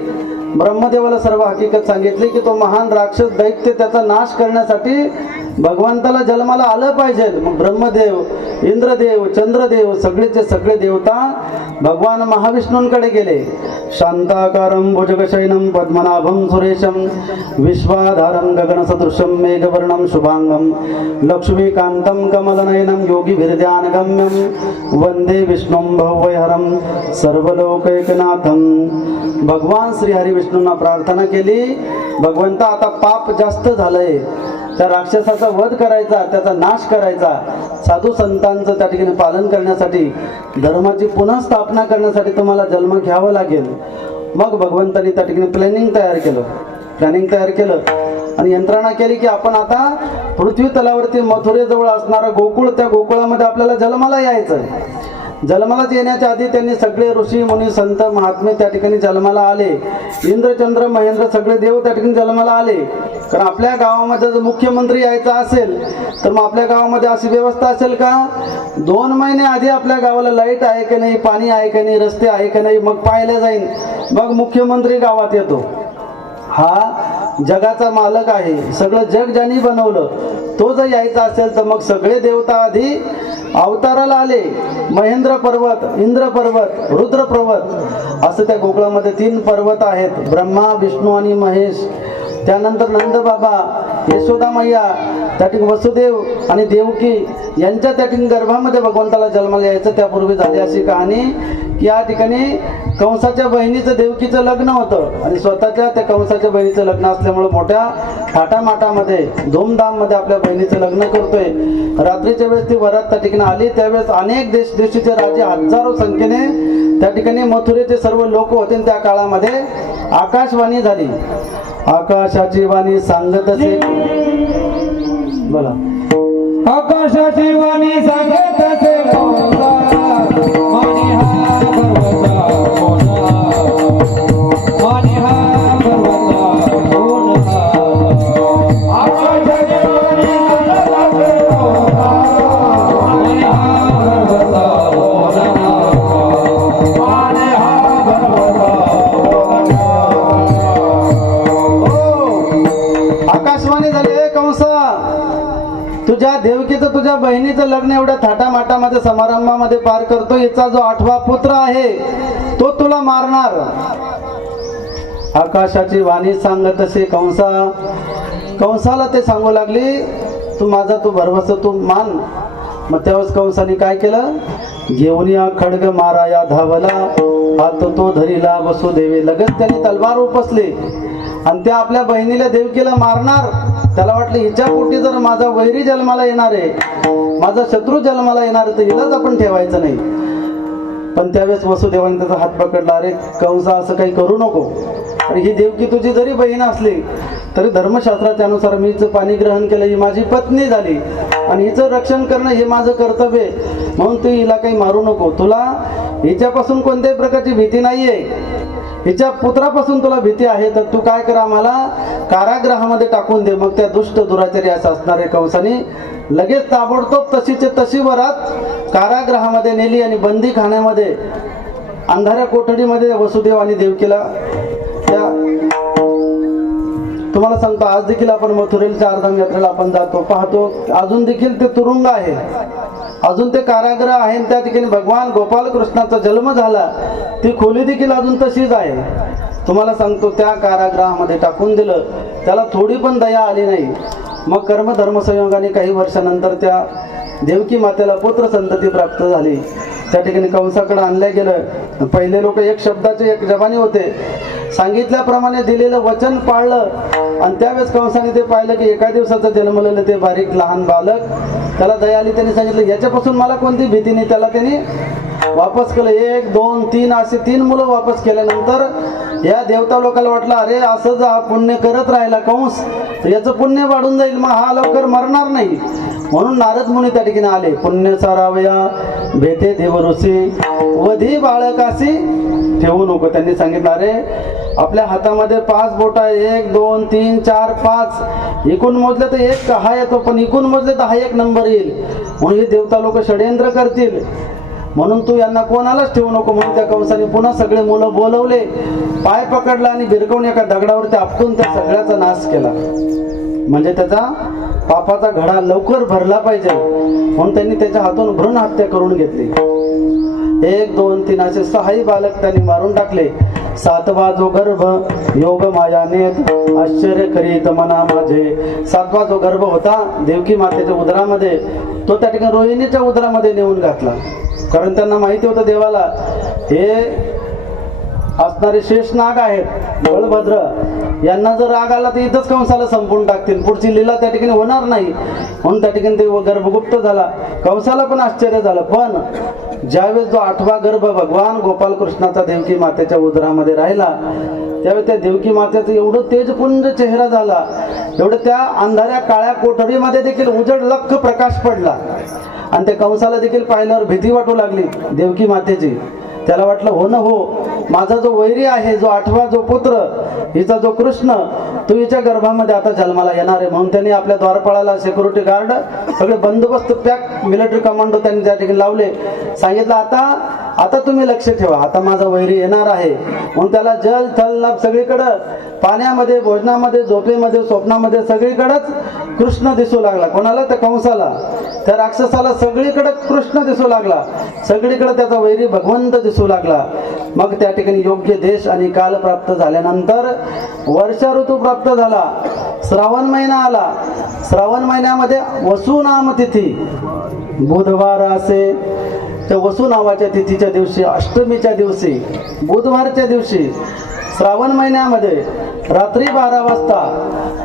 ब्रह्मदेवाला सर्व हकीकत सांगितली की तो महान राक्षस दैत्य त्याचा नाश करण्यासाठी भगवंताला जन्माला आलं पाहिजे. मग ब्रह्मदेव, इंद्रदेव, चंद्रदेव सगळेचे सगळे देवता भगवान महाविष्णूंकडे गेले. शांताकारं भुजगशयनं पद्मनाभं सुरेशं विश्वाधारं गगनसदृशं मेघवर्णं शुभांगं लक्ष्मीकान्तं कमलनयनं योगिभिर्ध्यानगम्यं वंदे विष्णुं भवभयहरं सर्वलोकैकनाथं. भगवान श्री हरी विष्णूंना प्रार्थना केली, भगवंता आता पाप जास्त झालंय, त्या राक्षसाचा वध करायचा, त्याचा नाश करायचा, साधू संतांचं त्या ठिकाणी पालन करण्यासाठी, धर्माची पुनःस्थापना करण्यासाठी तुम्हाला जन्म घ्यावा लागेल. मग भगवंतांनी त्या ठिकाणी प्लॅनिंग तयार केलं आणि यंत्रणा केली की आपण आता पृथ्वी तलावरती मथुरेजवळ असणारा गोकुळ, त्या गोकुळामध्ये आपल्याला जन्माला यायचं. जन्मालाच येण्याच्या आधी त्यांनी सगळे ऋषी मुनी संत महात्मे त्या ठिकाणी जन्माला आले. इंद्र चंद्र महेंद्र सगळे देव त्या ठिकाणी जन्माला आले. कारण आपल्या गावामध्ये जर मुख्यमंत्री यायचा असेल तर मग आपल्या गावामध्ये अशी व्यवस्था असेल का? 2 महिने आधी आपल्या गावाला लाईट आहे की नाही, पाणी आहे की नाही, रस्ते आहे की नाही, मग पाहिलं जाईल. मग मुख्यमंत्री गावात येतो. हा जगाचा मालक आहे, सगळं जग ज्यांनी बनवलं, तो जर यायचा असेल तर मग सगळे देवता आधी अवताराला आले. महेंद्र पर्वत, इंद्र पर्वत, रुद्र पर्वत असं त्या गोकुळामध्ये 3 पर्वत आहेत, ब्रह्मा, विष्णू आणि महेश. त्यानंतर नंदबाबा, यशोदा मैया, त्या ठिकाणी वसुदेव आणि देवकी यांच्या त्या ठिकाणी गर्भामध्ये भगवंताला जन्माला यायचं. त्यापूर्वी झाली अशी कहाणी की या ठिकाणी कंसाच्या बहिणीचं देवकीचं लग्न होतं आणि स्वतःच्या त्या कंसाच्या बहिणीचं लग्न असल्यामुळे मोठ्या थाटामाटामध्ये धूमधाममध्ये आपल्या बहिणीचं लग्न करतोय. रात्रीच्या वेळेस ती वरात त्या ठिकाणी आली. त्यावेळेस अनेक देशदेशीचे राजे हजारो संख्येने त्या ठिकाणी मथुरेचे सर्व लोक होते. त्या काळामध्ये आकाशवाणी झाली. आकाशाची वाणी सांगत असे, बोला. आकाशाची वाणी सांगत असे मोला, मानी हा पर्वता मोला, मानी हा पर्वता मोला. आकाशाची वाणी सांगत असे मोला, मानी हा पर्वता मोला, मानी हा पर्वता मोला. आकाशवाणी झाली, कंसा तुझ्या देवकीचं, तुझ्या बहिणीचं लग्न एवढ्या थाटामाटामध्ये समारंभामध्ये पार करतो. याचा जो 8वा पुत्र आहे तो तुला मारणार. आकाशाची वाणी सांगत असे कंसाला ते सांगू लागली, तू माझा तू भरवसा तू मान. मग त्यावेळेस कंसाने काय केलं? घेऊन या खड्ग माराया धावला, हात तो धरीला वसुदेवी. लगेच त्यांनी तलवार उपसली आणि त्या आपल्या बहिणीला देवकीला मारणार. त्याला वाटलं हिच्या पोटी जर माझा वैरी जन्माला येणार आहे, माझा शत्रू जन्माला येणार आहे, तर हिलाच आपण ठेवायचं नाही. पण त्यावेळेस वसुदेवाने त्याचा हात पकडला. अरे कंसा, असं काही करू नको. अरे ही देवकी तुझी जरी बहीण असली तरी धर्मशास्त्राच्या अनुसार मी हिचं पाणी ग्रहण केलं, ही माझी पत्नी झाली आणि हिचं रक्षण करणं हे माझं कर्तव्य आहे. म्हणून तू हिला काही मारू नको. तुला हिच्यापासून कोणत्याही प्रकारची भीती नाहीये, हिच्या पुत्रापासून तुला भीती आहे, तर तू काय कर, आम्हाला कारागृहामध्ये टाकून दे. मग त्या दुष्ट दुराचारी असं असणारे कंसाने लगेच ताबडतोब तशीचे तशी वरात कारागृहामध्ये नेली आणि बंदीखान्यामध्ये अंधाऱ्या कोठडीमध्ये वसुदेव आणि देवकीला त्या, तुम्हाला सांगतो आज देखील आपण मथुरेला 4 धाम यात्रेला आपण जातो, पाहतो अजून देखील ते तुरुंग आहे, अजून ते कारागृह आहे. त्या ठिकाणी भगवान गोपाल कृष्णाचा जन्म झाला, ती खोली देखील अजून तशीच आहे. तुम्हाला सांगतो त्या कारागृहामध्ये टाकून दिलं, त्याला थोडी पण दया आली नाही. मग कर्मधर्मसंयोगाने काही वर्षानंतर त्या देवकी मातेला पुत्र संतती प्राप्त झाली. त्या ठिकाणी कंसाकडे आणल्या गेलं. पहिले लोक एक शब्दाचे एक जबानी होते, सांगितल्याप्रमाणे दिलेलं वचन पाळलं आणि त्यावेळेस कंसाने ते पाहिलं की एका दिवसाचं जन्मलेलं ते बारीक लहान बालक, त्याला दया आली. त्यांनी सांगितलं याच्यापासून मला कोणती भीती नाही. त्याला त्यांनी वापस केलं. 1, 2, 3 असे 3 मुलं वापस केल्यानंतर या देवता लोकांना वाटलं अरे असं जर हा पुण्य करत राहिला कंस तर याचं पुण्य वाढून जाईल, मग हा लवकर मरणार नाही. म्हणून नारद मुनी त्या ठिकाणी आले. पुण्य सारावया भेटे देव ऋषी वधी बाळकाशी ठेवू नको. त्यांनी सांगितलं अरे आपल्या हातामध्ये 5 बोट आहे, 1 2 3 4 5, इकून मोजले तर एक हा येतो, पण इकून मोजले तर हा एक नंबर येईल. म्हणून हे देवता लोक षड्यंत्र करतील, म्हणून तू यांना कोणालाच ठेवू नको. म्हणून त्या कंसाने पुन्हा सगळे मुलं बोलवले, पाय पकडला आणि भिरकवून एका दगडावरती आपटून त्या सगळ्याचा नाश केला. म्हणजे त्याचा पापाचा घडा लवकर भरला पाहिजे म्हणून त्यांनी त्याच्या हातून भ्रूण हत्या करून घेतली. 1 2 3 असे 6 बालक त्यांनी मारून टाकले. 7वा जो गर्भ योग मायानेत आश्चर्य करीत मना माझे. 7वा जो गर्भ होता देवकी मातेच्या उदरामध्ये, तो त्या ठिकाणी रोहिणीच्या उदरामध्ये नेऊन घातला. कारण त्यांना माहिती होतं देवाला हे असणारे शेषनाग आहेत बळभद्र, यांना जर राग आला तर इथंच कंसाला संपून टाकतील, पुढची लीला त्या ठिकाणी होणार नाही. म्हणून त्या ठिकाणी ते गर्भगुप्त झाला. कंसाला पण आश्चर्य झालं. पण ज्यावेळेस जो 8वा गर्भ भगवान गोपालकृष्णाचा देवकी मातेच्या उदरामध्ये राहिला, त्यावेळेस त्या देवकी मातेचं एवढं तेजपुंज चेहरा झाला, एवढं त्या अंधाऱ्या काळ्या कोठडीमध्ये देखील उजड लख्ख प्रकाश पडला. आणि त्या कंसाला देखील पाहिल्यावर भीती वाटू लागली देवकी मातेची. त्याला वाटलं हो ना हो, माझा जो वैरी आहे, जो 8वा जो पुत्र, हिचा जो कृष्ण, तो हिच्या गर्भामध्ये आता जन्माला येणार आहे. म्हणून त्यांनी आपल्या द्वारपाळाला सिक्युरिटी गार्ड सगळे बंदोबस्त पॅक मिलिटरी कमांडो त्यांनी त्या ठिकाणी लावले. सांगितलं आता तुम्ही लक्ष ठेवा, आता माझा वैरी येणार आहे. म्हणून त्याला जल थल नभ सगळीकडं, पाण्यामध्ये, भोजनामध्ये, झोपेमध्ये, स्वप्नामध्ये सगळीकडंच कृष्ण दिसू लागला. कोणाला? त्या कंसाला, त्या राक्षसाला सगळीकडे कृष्ण दिसू लागला. सगळीकडे त्याचा वैरी भगवंत दिसू लागला. मग त्या ठिकाणी योग्य देश आणि काल प्राप्त झाल्यानंतर वर्षा ऋतू प्राप्त झाला. श्रावण महिना आला. श्रावण महिन्यामध्ये वसू नाम तिथी बुधवार असे. त्या वसू नावाच्या तिथीच्या दिवशी, अष्टमीच्या दिवशी, बुधवारच्या दिवशी श्रावण महिन्यामध्ये रात्री 12 वाजता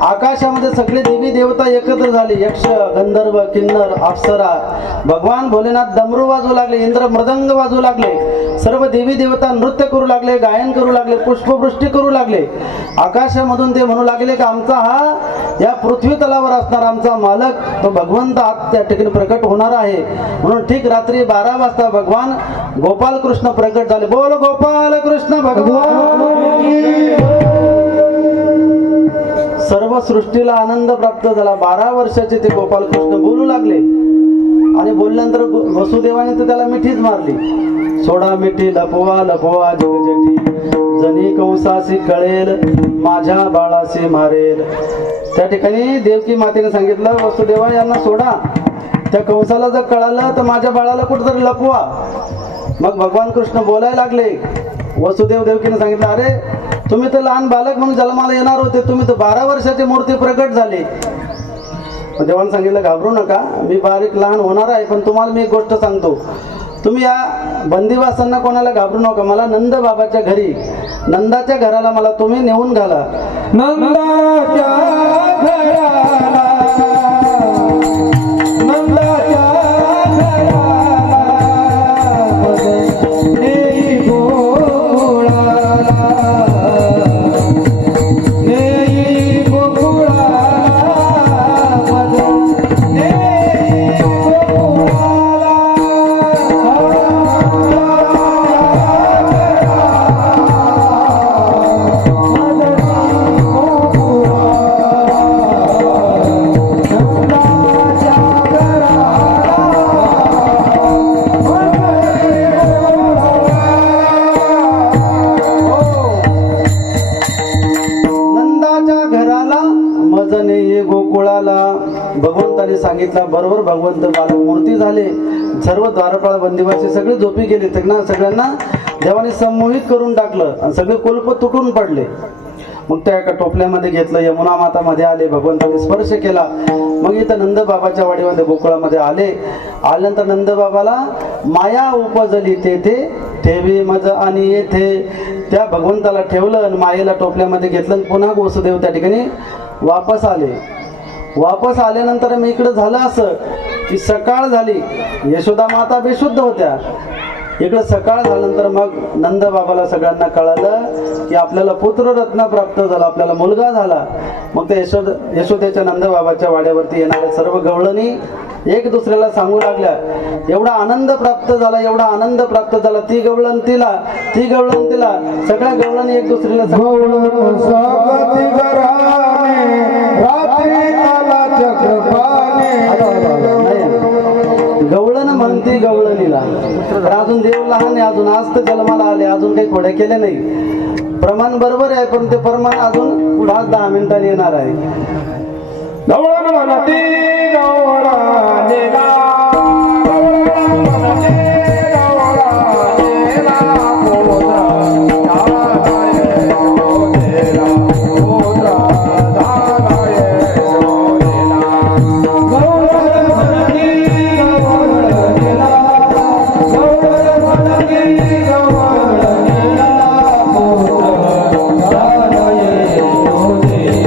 आकाशामध्ये सगळे देवी देवता एकत्र झाले. यक्ष, गंधर्व, किन्नर, अप्सरा, भगवान भोलेनाथ डमरू वाजवू लागले, इंद्र मृदंग वाजवू लागले, सर्व देवी देवता नृत्य करू लागले, गायन करू लागले, पुष्पवृष्टी करू लागले. आकाशामधून ते म्हणू लागले की आमचा हा या पृथ्वी तलावर असणारा आमचा मालक तो भगवंत आज त्या ठिकाणी प्रकट होणार आहे. म्हणून ठीक रात्री 12 वाजता भगवान गोपाल कृष्ण प्रकट झाले. बोल गोपाल कृष्ण भगवान. सर्व सृष्टीला आनंद प्राप्त झाला. 12 वर्षाचे ते गोपालकृष्ण बोलू लागले. आणि बोलल्यानंतर वसुदेवाने तर त्याला मिठीच मारली. सोडा मिठी लपवा लपवा जगजटी, जनी कंसासी कळेल माझ्या बाळासी मारेल. त्या ठिकाणी देवकी मातेने सांगितलं वसुदेवा यांना सोडा, त्या कंसाला जर कळालं तर माझ्या बाळाला कुठेतरी लपवा. मग भगवान कृष्ण बोलायला लागले. वसुदेव देवकीने सांगितलं अरे तुम्ही तर लहान बालक म्हणून जन्माला येणार होते, तुम्ही तर 12 वर्षाची मूर्ती प्रकट झाली. देवाने सांगितलं घाबरू नका, मी बारीक लहान होणार आहे, पण तुम्हाला मी एक गोष्ट सांगतो, तुम्ही या बंदिवासांना कोणाला घाबरू नका. मला नंद बाबाच्या घरी, नंदाच्या घराला मला तुम्ही नेऊन घाला. नंदाच्या घराला, नंदाच्या भगवंताने सांगितलं. बरोबर भगवंत बालक मूर्ती झाले. सर्व द्वारपाळ बंदिवासी सगळे झोपी गेले. त्यांना सगळ्यांना देवाने संमोहित करून टाकलं आणि सगळे कुलप तुटून पडले. मग त्या एका टोपल्यामध्ये घेतलं, यमुना माता मध्ये आले, भगवंताने स्पर्श केला. मग इथं नंद बाबाच्या वाडीमध्ये गोकुळामध्ये आले. आल्यानंतर नंद बाबाला माया उपजली तेथे ठेवी मज आणि येथे. त्या भगवंताला ठेवलं आणि मायेला टोपल्यामध्ये घेतलं आणि पुन्हा वसुदेव त्या ठिकाणी वापस आले. वापस आल्यानंतर मी इकडं झालं असं की सकाळ झाली, यशोदा माता बेशुद्ध होत्या. इकडं सकाळ झाल्यानंतर मग नंदबाबाला सगळ्यांना कळालं की आपल्याला पुत्ररत्न प्राप्त झाला, आपल्याला मुलगा झाला. मग ते यशोदेच्या नंदबाबाच्या वाड्यावरती येणाऱ्या सर्व गवळणी एक दुसऱ्याला सांगू लागल्या, एवढा आनंद प्राप्त झाला, एवढा आनंद प्राप्त झाला. ती गवळण तिला, ती गवळण तिला, सगळ्या गवळणी एक दुसरीला गवळण स्वागती घराने, रात्री आला चक्रपाने. गवळण म्हणते गवळणीला, तर अजून देव लहान आहे, अजून आज तर जन्माला आले, अजून काही खोड्या केल्या नाही. प्रमाण बरोबर आहे, पण ते प्रमाण अजून पुढे 10 मिनिटांनी येणार आहे. गवळण म्हणते गवळणीला, गवळण म्हणते गवळणीला, पुत्र झालाय यशोदेला, पुत्र झालाय यशोदेला. गवळण म्हणते गवळणीला, गवळण म्हणते गवळणीला, पुत्र झालाय यशोदेला,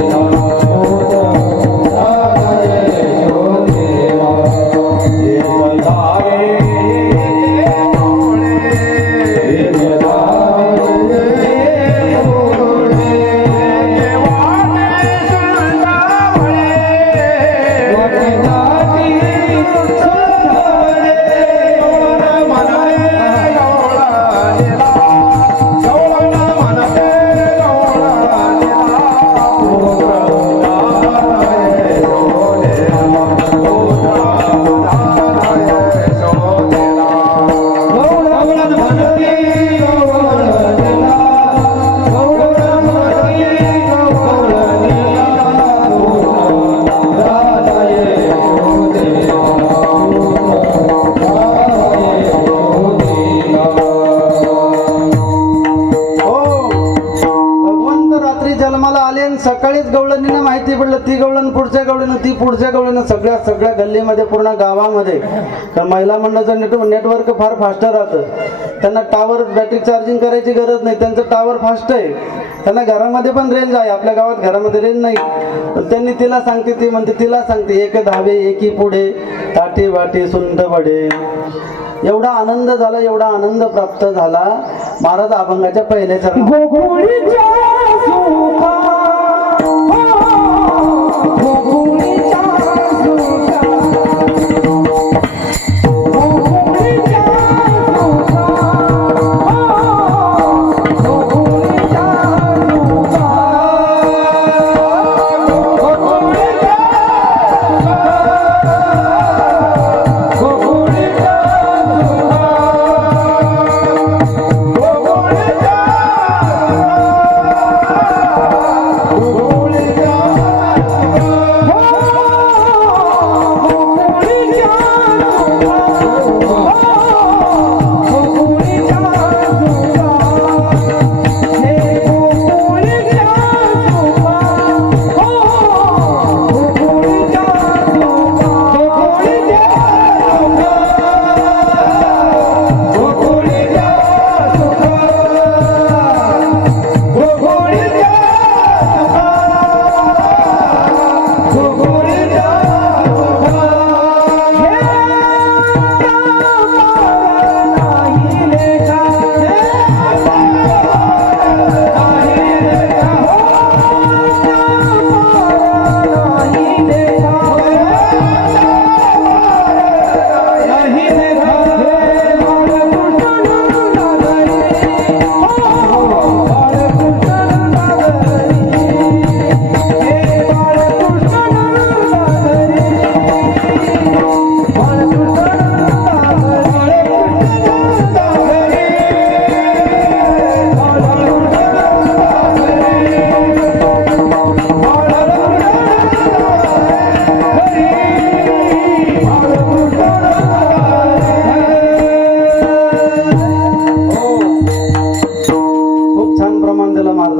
सकाळीच गवळणीनं माहिती पडलं, ती गवळण पुढच्या गवळीनं, ती पुढच्या गवळीनं, सगळ्या गल्लीमध्ये पूर्ण गावामध्ये. कारण महिला मंडळाचं नेटवर्क फार फास्ट राहतं. त्यांना टावर बॅटरी चार्जिंग करायची गरज नाही, त्यांचं टावर फास्ट आहे. त्यांना घरामध्ये पण रेंज आहे, आपल्या गावात घरामध्ये रेंज नाही. त्यांनी तिला सांगते, ती म्हणते तिला सांगते, एक धावे एकी पुढे, ताटी वाटी सुंद बडे. एवढा आनंद झाला, एवढा आनंद प्राप्त झाला महाराज अभंगाच्या पहिल्या चरणात.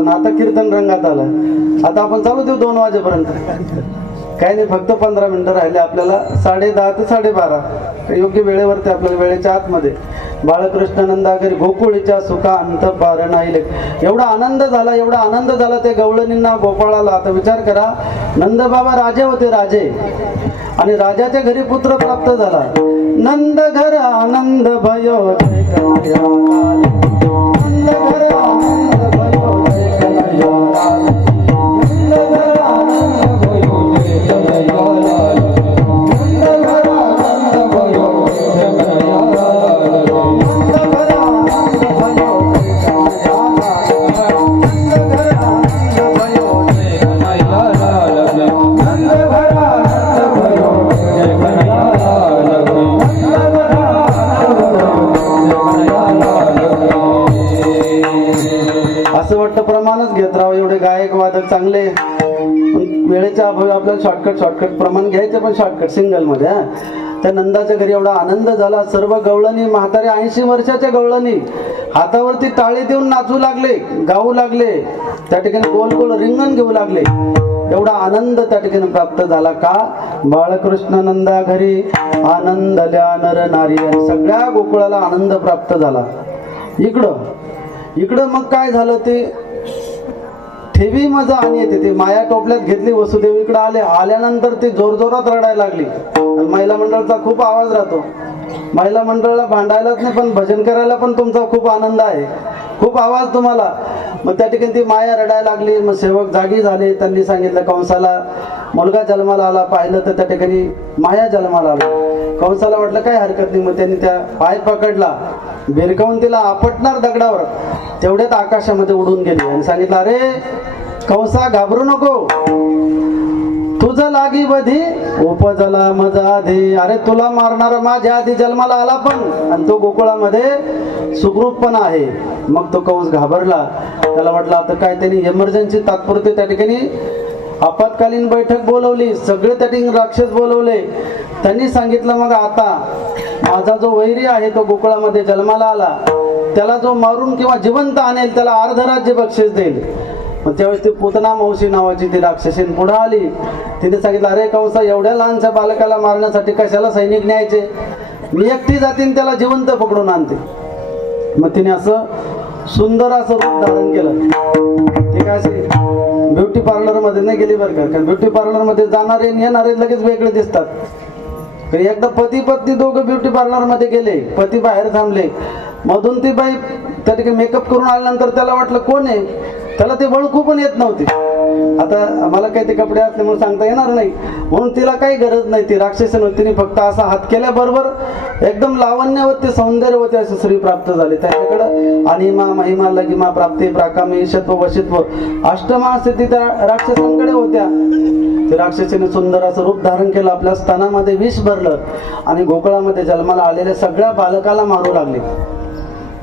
आता कीर्तन रंगात आलं. आता आपण चालू देऊ 2 वाजेपर्यंत. काही नाही, फक्त 15 मिनिटं राहिले आपल्याला. 10:30 ते 12:30 योग्य वेळेवरती, आपल्याला वेळेच्या आतमध्ये. बाळकृष्ण नंदाघरी गोकुळीच्या सुखा अंत पार नाही. एवढा आनंद झाला, एवढा आनंद झाला त्या गवळणींना, गोपाळाला. आता विचार करा, नंदबाबा राजे होते, राजे, आणि राजाच्या घरी पुत्र प्राप्त झाला. नंद घर आनंद भयो जय कन्हैया लाल नंद घर आनंद भयो जय कन्हैया लाल नंद घर आनंद भयो जय कन्हैया लाल नंद घर आनंद भयो जय कन्हैया लाल नंद घर आनंद भयो जय कन्हैया लाल नंद घर आनंद भयो जय कन्हैया लाल नंद घर आनंद भयो जय कन्हैया लाल असं वाटतं प्रमाणच घेत राहावं. एवढे गायक वादक चांगले, वेळेच्या अभावी आपल्याला शॉर्टकट प्रमाण घ्यायचं, पण शॉर्टकट सिंगल मध्ये. हा, त्या नंदाच्या घरी एवढा आनंद झाला. सर्व गवळणी म्हातारे 80 वर्षाच्या गवळणी हातावरती टाळे देऊन नाचू लागले, गाऊ लागले, त्या ठिकाणी गोल गोल रिंगण घेऊ लागले. एवढा आनंद त्या ठिकाणी प्राप्त झाला का? बाळकृष्ण नंदा घरी आनंदल्या नर नारी. आणि सगळ्या गोकुळाला आनंद प्राप्त झाला. इकडं मग काय झालं, ते ठेवी मजा आणि येते ती माया टोपल्यात घेतली. वसुदेव इकडे आल्यानंतर ती जोरजोरात रडायला लागली. आणि महिला मंडळाचा खूप आवाज राहतो. महिला मंडळाला भांडायलाच नाही, पण भजन करायला पण तुमचा खूप आनंद आहे, खूप आवाज तुम्हाला. मग त्या ठिकाणी ती माया रडायला लागली. मग सेवक जागी झाले, त्यांनी सांगितलं कंसाला मुलगा जन्माला आला. पाहिलं तर त्या ठिकाणी माया जन्माला आला. कंसाला वाटलं काय हरकत नाही. मग त्यांनी त्या पाय पकडला, भिरकावून तिला आपटणार दगडावर. तेवढ्यात आकाशामध्ये उडून गेली आणि सांगितलं, अरे कंसा घाबरू नको, तुझं लागी बधी उपजला मजा आधी. अरे तुला मारणारा माझ्या आधी जन्माला आला पण, आणि तो गोकुळामध्ये सुखरूप पण आहे. मग तो कंस घाबरला. त्याला वाटलं आता काय, त्यांनी इमर्जन्सी तात्पुरते त्या ठिकाणी आपत्कालीन बैठक बोलवली. सगळे त्या ठिकाणी राक्षस बोलवले. त्यांनी सांगितलं मग आता माझा जो वैरी आहे तो गोकुळामध्ये जन्माला आला, त्याला जो मारून किंवा जिवंत आणेल त्याला अर्धराज्य बक्षीस देईल. मग त्यावेळेस ती पूतना मावशी नावाची ती राक्षसीन पुढे आली. तिने सांगितलं, अरे कंसा, एवढ्या लहानच्या बालकाला मारण्यासाठी कशाला सैनिक न्यायचे, मी एकटी जातीन त्याला जिवंत पकडून आणते. मग तिने असं सुंदर असं रूप धारण केलं. ते काय असे ब्युटी पार्लर मध्ये नाही गेली बरं का, कारण ब्युटी पार्लर मध्ये जाणारे आणि येणारे लगेच वेगळे दिसतात. तर एकदा पती पत्नी दोघं ब्युटी पार्लर मध्ये गेले. पती बाहेर थांबले. मधून ती बाई त्या ठिकाणी मेकअप करून आल्यानंतर त्याला वाटलं कोण आहे, त्याला ते ओळखू पण येत नव्हते. आता मला काही ते कपडे असले म्हणून सांगता येणार नाही, म्हणून तिला काही गरज नाही. ती राक्षसीन होती. तिने फक्त असा हात केल्याबरोबर एकदम लावण्यवती सौंदर्यवती असे स्त्री प्राप्त झाली. त्याच्याकडं अनिमा महिमा लगिमा प्राप्ती प्राकामी ईशत्व वशित्व अष्टमा स्थिती त्या राक्षसांकडे होत्या. ते राक्षसीने सुंदर असं रूप धारण केलं. आपल्या स्तनामध्ये विष भरलं आणि गोकुळामध्ये जन्माला आलेल्या सगळ्या बालकाला मारू लागले.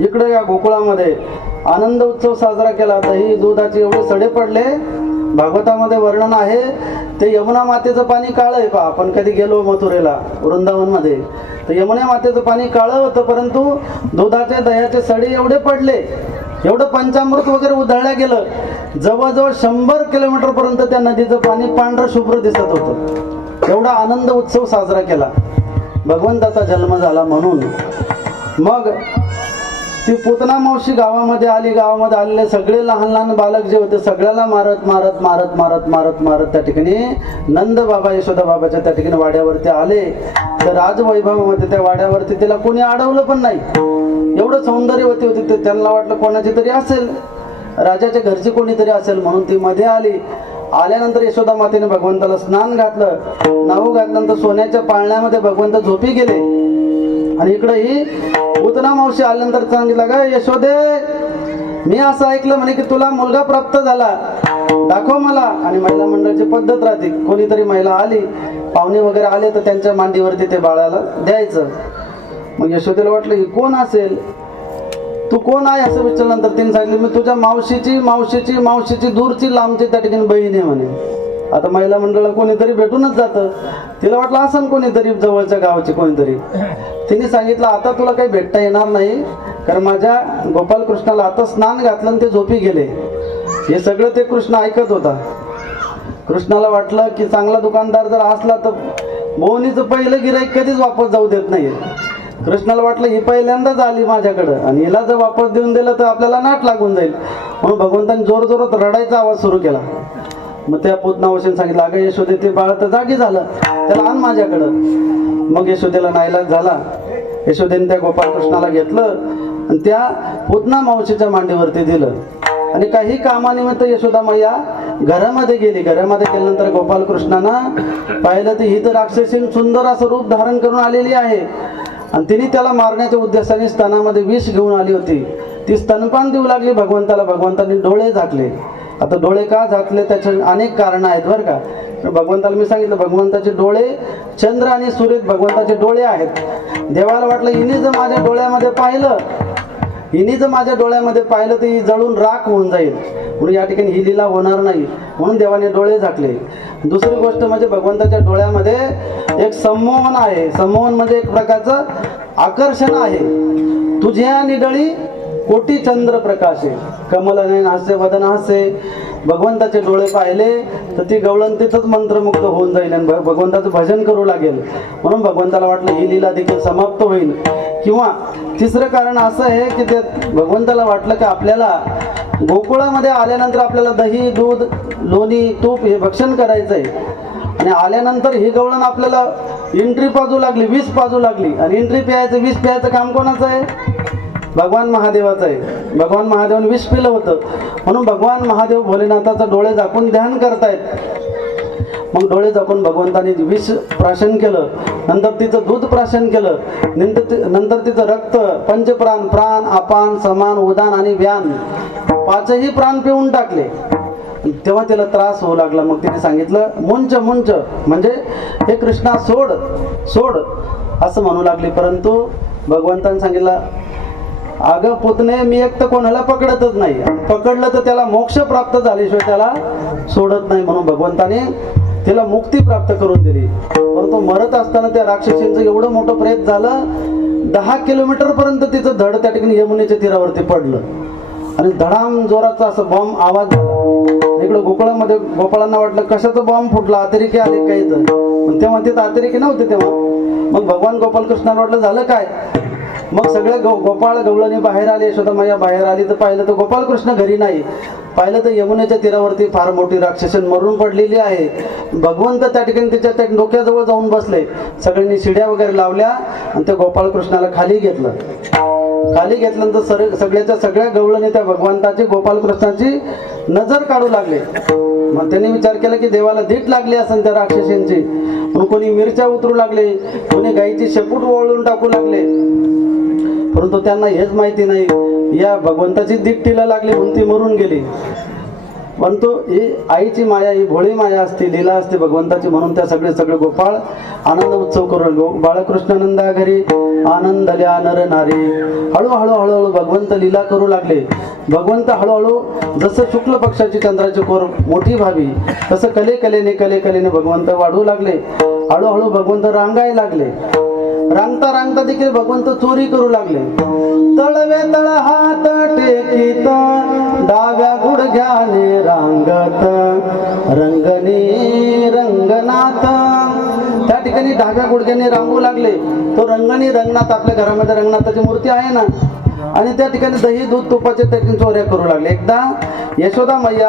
इकडे या गोकुळामध्ये आनंद उत्सव साजरा केला. दही दुधाचे एवढे सडे पडले. भागवतामध्ये वर्णन आहे, ते यमुना मातेचं पाणी काळं आहे. पहा, आपण कधी गेलो मथुरेला वृंदावन मध्ये, तर यमुना मातेचं पाणी काळं होतं, परंतु दुधाचे दह्याचे सडे एवढे पडले, एवढं पंचामृत वगैरे उधळल्या गेलं. जवळजवळ 100 किलोमीटर पर्यंत त्या नदीचं पाणी पांढरं शुभ्र दिसत होतं. एवढा आनंद उत्सव साजरा केला. भगवंताचा जन्म झाला म्हणून. मग ती पूतना मावशी गावामध्ये आली. गावामध्ये आलेले सगळे लहान लहान बालक जे होते सगळ्याला मारत मारत मारत मारत मारत मारत त्या ठिकाणी नंद बाबा यशोदा बाबाच्या त्या ठिकाणी वाड्यावरती आले. तर राजवैभवामध्ये त्या वाड्यावरती तिला कोणी अडवलं पण नाही. एवढं सौंदर्यवती होती. ते त्यांना वाटलं कोणाची तरी असेल, राजाच्या घरची कोणीतरी असेल, म्हणून ती मध्ये आली. आल्यानंतर यशोदा मातेने भगवंताला स्नान घातलं. नाऊ घातल्यानंतर सोन्याच्या पाळण्यामध्ये भगवंत झोपी गेले. आणि इकडे ही पूतना मावशी आल्यानंतर सांगितलं, का यशोदे, मी असं ऐकलं म्हणे की तुला मुलगा प्राप्त झाला, दाखव मला. आणि महिला मंडळाची पद्धत राहते, कोणीतरी महिला आली, पाहुणे वगैरे आले तर त्यांच्या मांडीवरती ते बाळाला द्यायचं. मग यशोदेला वाटलं ही कोण असेल, तू कोण आहे असं विचारल्यानंतर तिने सांगितलं, मी तुझ्या मावशीची मावशीची मावशीची दूरची लांबची त्या ठिकाणी बहीण आहे म्हणे. आता महिला मंडळाला कोणीतरी भेटूनच जातं. तिला वाटलं असं कोणीतरी जवळच्या गावाची कोणीतरी. तिने सांगितलं, आता तुला काही भेटता येणार नाही, कारण माझ्या गोपाल कृष्णाला आता स्नान घातलं आणि ते झोपी गेले. हे सगळं ते कृष्ण ऐकत होता. कृष्णाला वाटलं की चांगला दुकानदार जर असला तर बोवणीचं पहिलं गिऱ्हाईक कधीच वापस जाऊ देत नाही. कृष्णाला वाटलं ही पहिल्यांदाच आली माझ्याकडं आणि हिला जर वापस देऊन दिलं तर आपल्याला नाट लागून जाईल. म्हणून भगवंतांनी जोर जोरात रडायचा आवाज सुरू केला. मग त्या पूतनावशीने सांगितलं, अगं यशोदे ते बाळ तर जागी झालं, त्याला आण माझ्याकडं. मग यशोदेला नाईलाज झाला. यशोदेने त्या गोपाळकृष्णाला घेतलं आणि त्या पूतना मावशीच्या मांडीवरती दिलं. आणि काही कामानिमित्त यशोदा मैया घरामध्ये गेली. घरामध्ये गेल्यानंतर गोपालकृष्णानं पाहिलं तर ही तर राक्षसीन सुंदर असं रूप धारण करून आलेली आहे आणि तिने त्याला मारण्याच्या उद्देशाने स्तनामध्ये विष घेऊन आली होती. ती स्तनपान देऊ लागली भगवंताला. भगवंतांनी डोळे झाकले. आता डोळे का झाकले त्याचे अनेक कारणं आहेत बरं का. भगवंताला मी सांगितलं, भगवंताचे डोळे चंद्र आणि सूर्य भगवंताचे डोळे आहेत. देवाला वाटलं हिने जर माझ्या डोळ्यामध्ये पाहिलं तर ही जळून राख होऊन जाईल, म्हणून या ठिकाणी ही लीला होणार नाही, म्हणून देवाने डोळे झाकले. दुसरी गोष्ट म्हणजे भगवंताच्या डोळ्यामध्ये एक संमोहन आहे. संमोहन म्हणजे एक प्रकारचं आकर्षण आहे. तुझ्या निडळी कोटी चंद्र प्रकाशे कमलनयन हास्य वदन हास्य. भगवंताचे डोळे पाहिले तर ती गवळण तिथंच मंत्रमुक्त होऊन जाईल आणि भगवंताचं भजन करू लागेल. म्हणून भगवंताला वाटलं ही लीला देखील समाप्त होईल. किंवा तिसरं कारण असं आहे की ते भगवंताला वाटलं की आपल्याला गोकुळामध्ये आल्यानंतर आपल्याला दही दूध लोणी तूप हे भक्षण करायचं आहे आणि आल्यानंतर ही गवळण आपल्याला एंट्री पाजू लागली, विष पाजू लागली. आणि एंट्री प्यायचं विष प्यायचं काम कोणाचं आहे? भगवान महादेवाचं आहे. भगवान महादेवाने विष पिलं होतं, म्हणून भगवान महादेव भोलेनाथाचं डोळे झाकून ध्यान करतायत. मग डोळे झाकून भगवंताने विष प्राशन केलं, नंतर तिचं दूध प्राशन केलं, नंतर तिचं रक्त पंचप्राण प्राण अपान समान उदान आणि व्यान पाचही प्राण पिऊन टाकले. तेव्हा तिला त्रास होऊ लागला. मग तिने सांगितलं मुंच मुंच, म्हणजे हे कृष्णा सोड सोड असं म्हणू लागली. परंतु भगवंताने सांगितलं, अगं पुतणे मी एक तर कोणाला पकडतच नाही, पकडलं तर त्याला मोक्ष प्राप्त झाल्याशिवाय त्याला सोडत नाही. म्हणून भगवंताने तिला मुक्ती प्राप्त करून दिली. परंतु मरत असताना त्या राक्षसींचं एवढं मोठं प्रेत झालं, 10 किलोमीटर पर्यंत तिचं धड त्या ठिकाणी यमुनेच्या तीरावरती पडलं आणि धडाम जोराचा असं बॉम्ब आवाज झाला. इकडं गोकुळामध्ये गोपाळांना वाटलं कशाचा बॉम्ब फुटला, अतिरेकी आले काही तर. तेव्हा तिथं अतिरेकी नव्हते. तेव्हा मग भगवान गोपालकृष्णाला वाटलं झालं काय. मग सगळे गोपाळ गवळणी बाहेर आले. यशोदा मैया बाहेर आली तर पाहिलं तर गोपालकृष्ण घरी नाही. पाहिलं तर यमुनेच्या तीरावरती फार मोठी राक्षसन मरून पडलेली आहे. भगवंत त्या ठिकाणी त्या डोक्याजवळ जाऊन बसले. सगळ्यांनी शिड्या वगैरे लावल्या आणि त्या गोपाळकृष्णाला खाली घेतलं. खाली घेतल्यानंतर सगळ्या गवळणी त्या भगवंताची गोपालकृष्णाची नजर काढू लागले. मग त्यांनी विचार केला की देवाला धीट लागली असेल त्या राक्षसींची, म्हणून कोणी मिरच्या उतरू लागले, कोणी गाईची शेपूट ओळून टाकू लागले. परंतु त्यांना हेच माहिती नाही या भगवंताची दिकटीला लागली म्हणून ती मरून गेली. परंतु ही आईची माया, ही भोळी माया असते, लीला असते भगवंताची. म्हणून त्या सगळे गोपाळ आनंद उत्सव करू लागले. बाळकृष्णानंदा घरी आनंदल्या नर नारी. हळूहळू भगवंत लीला करू लागले. भगवंत हळूहळू जसं शुक्ल पक्षाची चंद्राची कोर मोठी व्हावी तसं कलेने भगवंत वाढू लागले. हळूहळू भगवंत रांगायला लागले. रांगता देखील भगवंत चोरी करू लागले. तळवे तळ हात टेकीत डाव्या गुडघ्याने रांगत रंगणी रंगनाथ. त्या ठिकाणी डाव्या गुडघ्याने रांगू लागले. तो रंगणी रंगनाथ, आपल्या घरामध्ये रंगनाथाची मूर्ती आहे ना, आणि त्या ठिकाणी दही दूध तुपाचे त्या चोऱ्या करू लागले. एकदा यशोदा मैया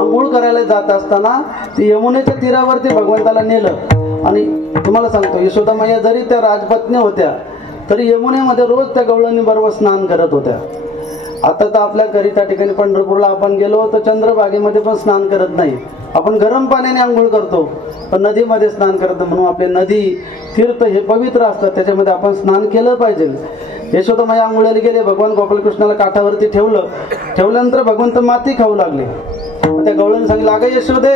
आंघोळ करायला जात असताना ती यमुनेच्या तीरावरती भगवंताला नेलं. आणि तुम्हाला सांगतो, यशोदा मैया जरी त्या राजपत्नी होत्या तरी यमुनेमध्ये रोज त्या गवळणी बरोबर स्नान करत होत्या. आता तर आपल्या घरी त्या ठिकाणी पंढरपूरला आपण गेलो तर चंद्रभागेमध्ये पण स्नान करत नाही. आपण गरम पाण्याने आंघोळ करतो पण नदीमध्ये स्नान करत. म्हणून आपले नदी तीर्थ हे पवित्र असतात, त्याच्यामध्ये आपण स्नान केलं पाहिजे. यशोदा मैया आंघोळीला गेले. भगवान गोपालकृष्णाला काठावरती ठेवल्यानंतर भगवंत माती खाऊ लागले. त्या गवळीने सांगितलं, अगं यशोदे,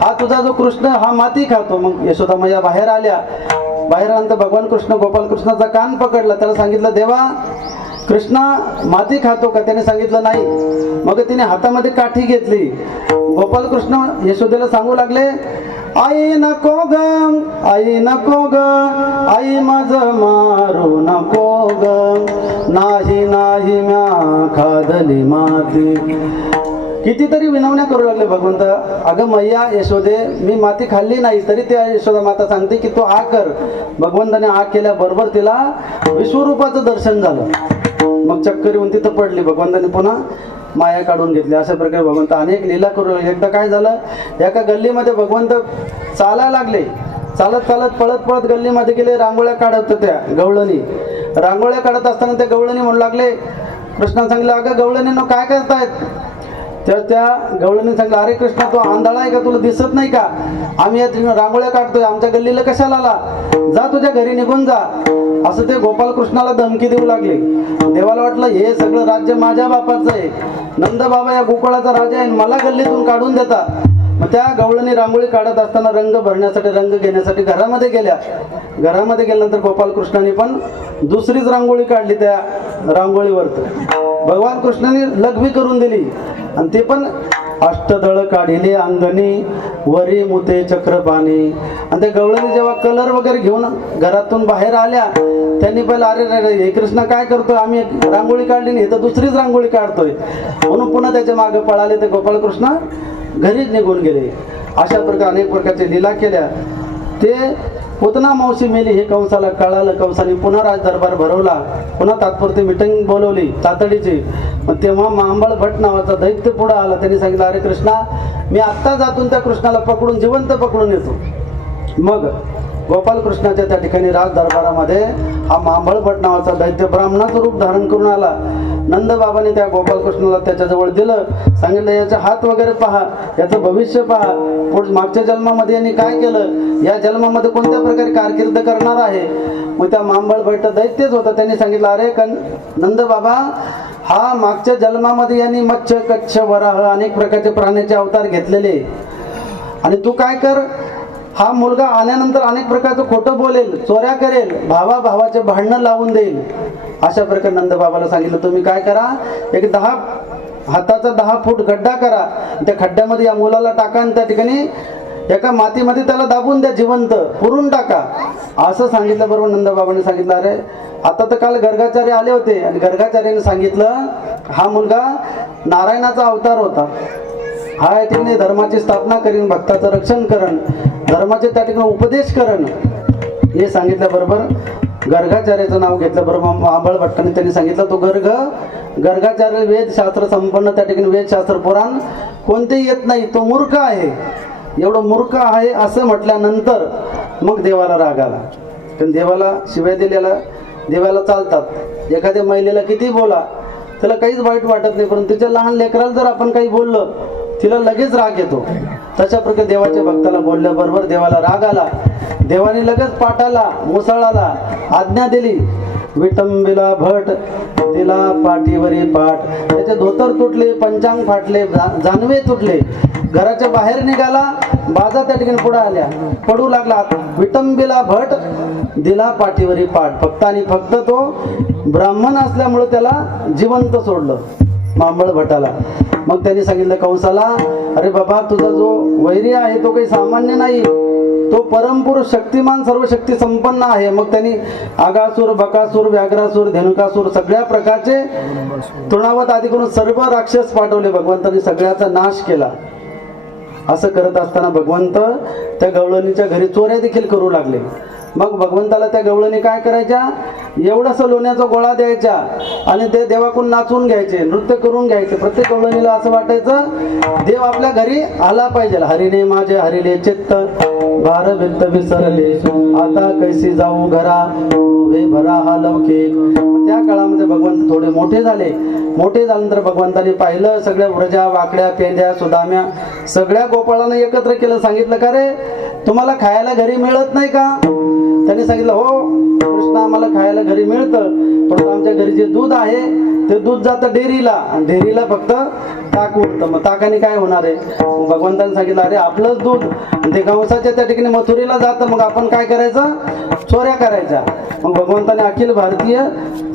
हा तुझा जो कृष्ण हा माती खातो. मग यशोदा मैया बाहेर आल्या. बाहेर आल्यानंतर भगवान कृष्ण गोपालकृष्णाचा कान पकडला. त्याला सांगितलं, देवा कृष्णा माती खातो का? त्याने सांगितलं नाही. मग तिने हातामध्ये काठी घेतली. गोपालकृष्ण यशोदेला सांगू लागले, आई नको ग, आई नको ग, आई माझं मारू नको ग, नाही म्या खादली माती. कितीतरी विनवण्या करू लागले भगवंत. अगं मैया यशोदे, मी माती खाल्ली नाही. तरी त्या यशोदा माता सांगते की तू आ कर. भगवंताने आ केल्याबरोबर तिला विश्वरूपाचं दर्शन झालं. मग चक्कर येऊन तिथं पडली. भगवंताने पुन्हा माया काढून घेतली. अशा प्रकारे भगवंत अनेक लीला करू लागले. एकदा काय झालं, एका गल्लीमध्ये भगवंत चालायला लागले. चालत चालत पळत पळत गल्लीमध्ये गेले. रांगोळ्या काढत होत्या गवळणी. रांगोळ्या काढत असताना त्या गवळणी म्हणू लागले, कृष्णाने सांगितलं, अगं गवळणींनो काय करतायत? तर त्या गवळणी सांगितलं, अरे कृष्णा तू आंधळा आहे का, तुला दिसत नाही का? आम्ही या रांगोळ्या काढतोय, आमच्या गल्लीला कशाला आला? जा तुझ्या घरी निघून जा. असं ते गोपालकृष्णाला धमकी देऊ लागले. देवाला वाटलं हे सगळं राज्य माझ्या बापाचं आहे, नंद बाबा या गोकुळाचा राजा आहे, मला गल्लीतून काढून देता. मग त्या गवळणी रांगोळी काढत असताना रंग भरण्यासाठी, रंग घेण्यासाठी घरामध्ये गेल्या. घरामध्ये गेल्यानंतर गोपालकृष्णाने पण दुसरीच रांगोळी काढली. त्या रांगोळीवर भगवान कृष्णाने लघवी करून दिली. आणि ते पण अष्टदळ काढिले अंगणी, वरी मुते चक्रपाणी. आणि त्या गवळणी जेव्हा कलर वगैरे घेऊन घरातून बाहेर आल्या, त्यांनी पहिलं अरे हे कृष्णा काय करतोय, आम्ही रांगोळी काढली नाही, तर दुसरीच रांगोळी काढतोय म्हणून पुन्हा त्याच्या मागे पळाले. ते गोपालकृष्ण घरीच निघून गेले. अशा प्रकारे अनेक प्रकारचे लीला केल्या. ते पुतना मावशी मेली हे कंसाला कळालं. कंसाने पुन्हा राज दरबार भरवला. पुन्हा तात्पुरती मिटिंग बोलवली तातडीची. मग तेव्हा महांबळ भट नावाचा दैत्य पुढे आला. त्यांनी सांगितलं, अरे कृष्णा, मी आत्ता जातून त्या कृष्णाला पकडून जिवंत पकडून येतो. मग गोपालकृष्णाच्या त्या ठिकाणी राज दरबारामध्ये हा महांबळ भट नावाचा दैत्य ब्राह्मणाचं रूप धारण करून आला. नंदबाबाने त्या गोपालकृष्णाला त्याच्याजवळ दिलं. सांगितलं, याचा हात वगैरे पहा, याचं भविष्य पहा, मागच्या जन्मामध्ये यांनी काय केलं, या जन्मामध्ये कोणत्या प्रकारे कारकीर्द करणार आहे. मग त्या महांबळ भट दैत्यच होता. त्यांनी सांगितलं, अरे नंदबाबा, हा मागच्या जन्मामध्ये यांनी मत्स्य, कच्छ, वराह अनेक प्रकारचे प्राण्याचे अवतार घेतलेले. आणि तू काय कर, हा मुलगा आल्यानंतर अनेक प्रकारचं खोटं बोलेल, चोऱ्या करेल, भावाचे भांडणं लावून देईल. अशा प्रकारे नंदबाबाला सांगितलं, तुम्ही काय करा, एक 10 फूट गड्डा करा, त्या खड्ड्यामध्ये या मुलाला टाका आणि त्या ठिकाणी एका मातीमध्ये त्याला दाबून द्या, जिवंत पुरून टाका. असं सांगितलं. बरोबर नंदबाबाने सांगितलं, अरे आता तर काल गर्गाचार्य आले होते आणि गर्गाचार्याने सांगितलं, हा मुलगा नारायणाचा अवतार होता, हा या ठिकाणी धर्माची स्थापना करीन, भक्ताचं रक्षण करण, धर्माचे त्या ठिकाणी उपदेश करण. हे सांगितल्याबरोबर गर्गाचार्याचं नाव घेतलं. बरोबर महांबळ भट्टाने त्यांनी सांगितलं, तो गर्गाचार्य वेदशास्त्र संपन्न, त्या ठिकाणी वेदशास्त्र पुराण कोणतेही येत नाही, तो मूर्ख आहे. एवढं मूर्ख आहे असं म्हटल्यानंतर मग देवाला राग आला. कारण देवाला शिवाय दिलेला देवाला चालतात. एखाद्या महिलेला किती बोला, त्याला काहीच वाईट वाटत नाही, परंतु तिच्या लहान लेकराला जर आपण काही बोललं, तिला लगेच राग येतो. तशा प्रकारे देवाच्या भक्ताला बोलल्याबरोबर देवाला राग आला. देवाने लगेच पाठाला, मुसळाला आज्ञा दिली. विटंबिला भट दिला पाठीवरी पाठ. त्याचे धोतर तुटले, पंचांग फाटले, जानवे तुटले. घराच्या बाहेर निघाला, बाजा त्या ठिकाणी पुढे आल्या, पडू लागला. विटंबिला भट दिला पाठीवरी पाठ. फक्त आणि फक्त तो ब्राह्मण असल्यामुळे त्याला जिवंत सोडलं महांबळ भटाला. मग त्यांनी सांगितलं कंसाला, अरे बाबा, तुझा जो वैरी आहे तो काही सामान्य नाही, तो परमपुरुष शक्तिमान सर्व शक्ती संपन्न आहे. मग त्यांनी आगासूर, बकासूर, व्याघ्रासूर, धेनुकासूर सगळ्या प्रकारचे तृणावत आदी करून सर्व राक्षस पाठवले. भगवंतांनी सगळ्याचा नाश केला. असं करत असताना भगवंत त्या गवळणीच्या घरी चोऱ्या देखील करू लागले. मग भगवंताला त्या गवळणी काय करायच्या, एवढासा लोण्याचा गोळा द्यायच्या आणि ते देवाकडून नाचून घ्यायचे, नृत्य करून घ्यायचे. प्रत्येक गवळणीला असं वाटायचं देव आपल्या घरी आला पाहिजे. हरिने माझे हरिले चित्त, भार भित्त विसरले, आता कैसी जाऊ घरा, उभे भरा हा लौकिक. त्या काळामध्ये भगवंत थोडे मोठे झाले. मोठे झाल्यानंतर भगवंताने पाहिलं, सगळ्या व्रजा, वाकड्या, पेंद्या, सुदाम्या सगळ्या गोपाळांना एकत्र केलं. सांगितलं, का रे तुम्हाला खायला घरी मिळत नाही का? त्यांनी सांगितलं, हो कृष्ण, आम्हाला खायला घरी मिळतं, पण आमच्या घरी जे दूध आहे ते दूध जातं डेअरीला, आणि डेअरीला फक्त ताक उरतं. मग ताकाने काय होणार आहे? भगवंताने सांगितलं, अरे आपलंच दूध ते कंसाच्या त्या ठिकाणी मथुरीला जातं, मग आपण काय करायचं, चोऱ्या करायच्या. मग भगवंताने अखिल भारतीय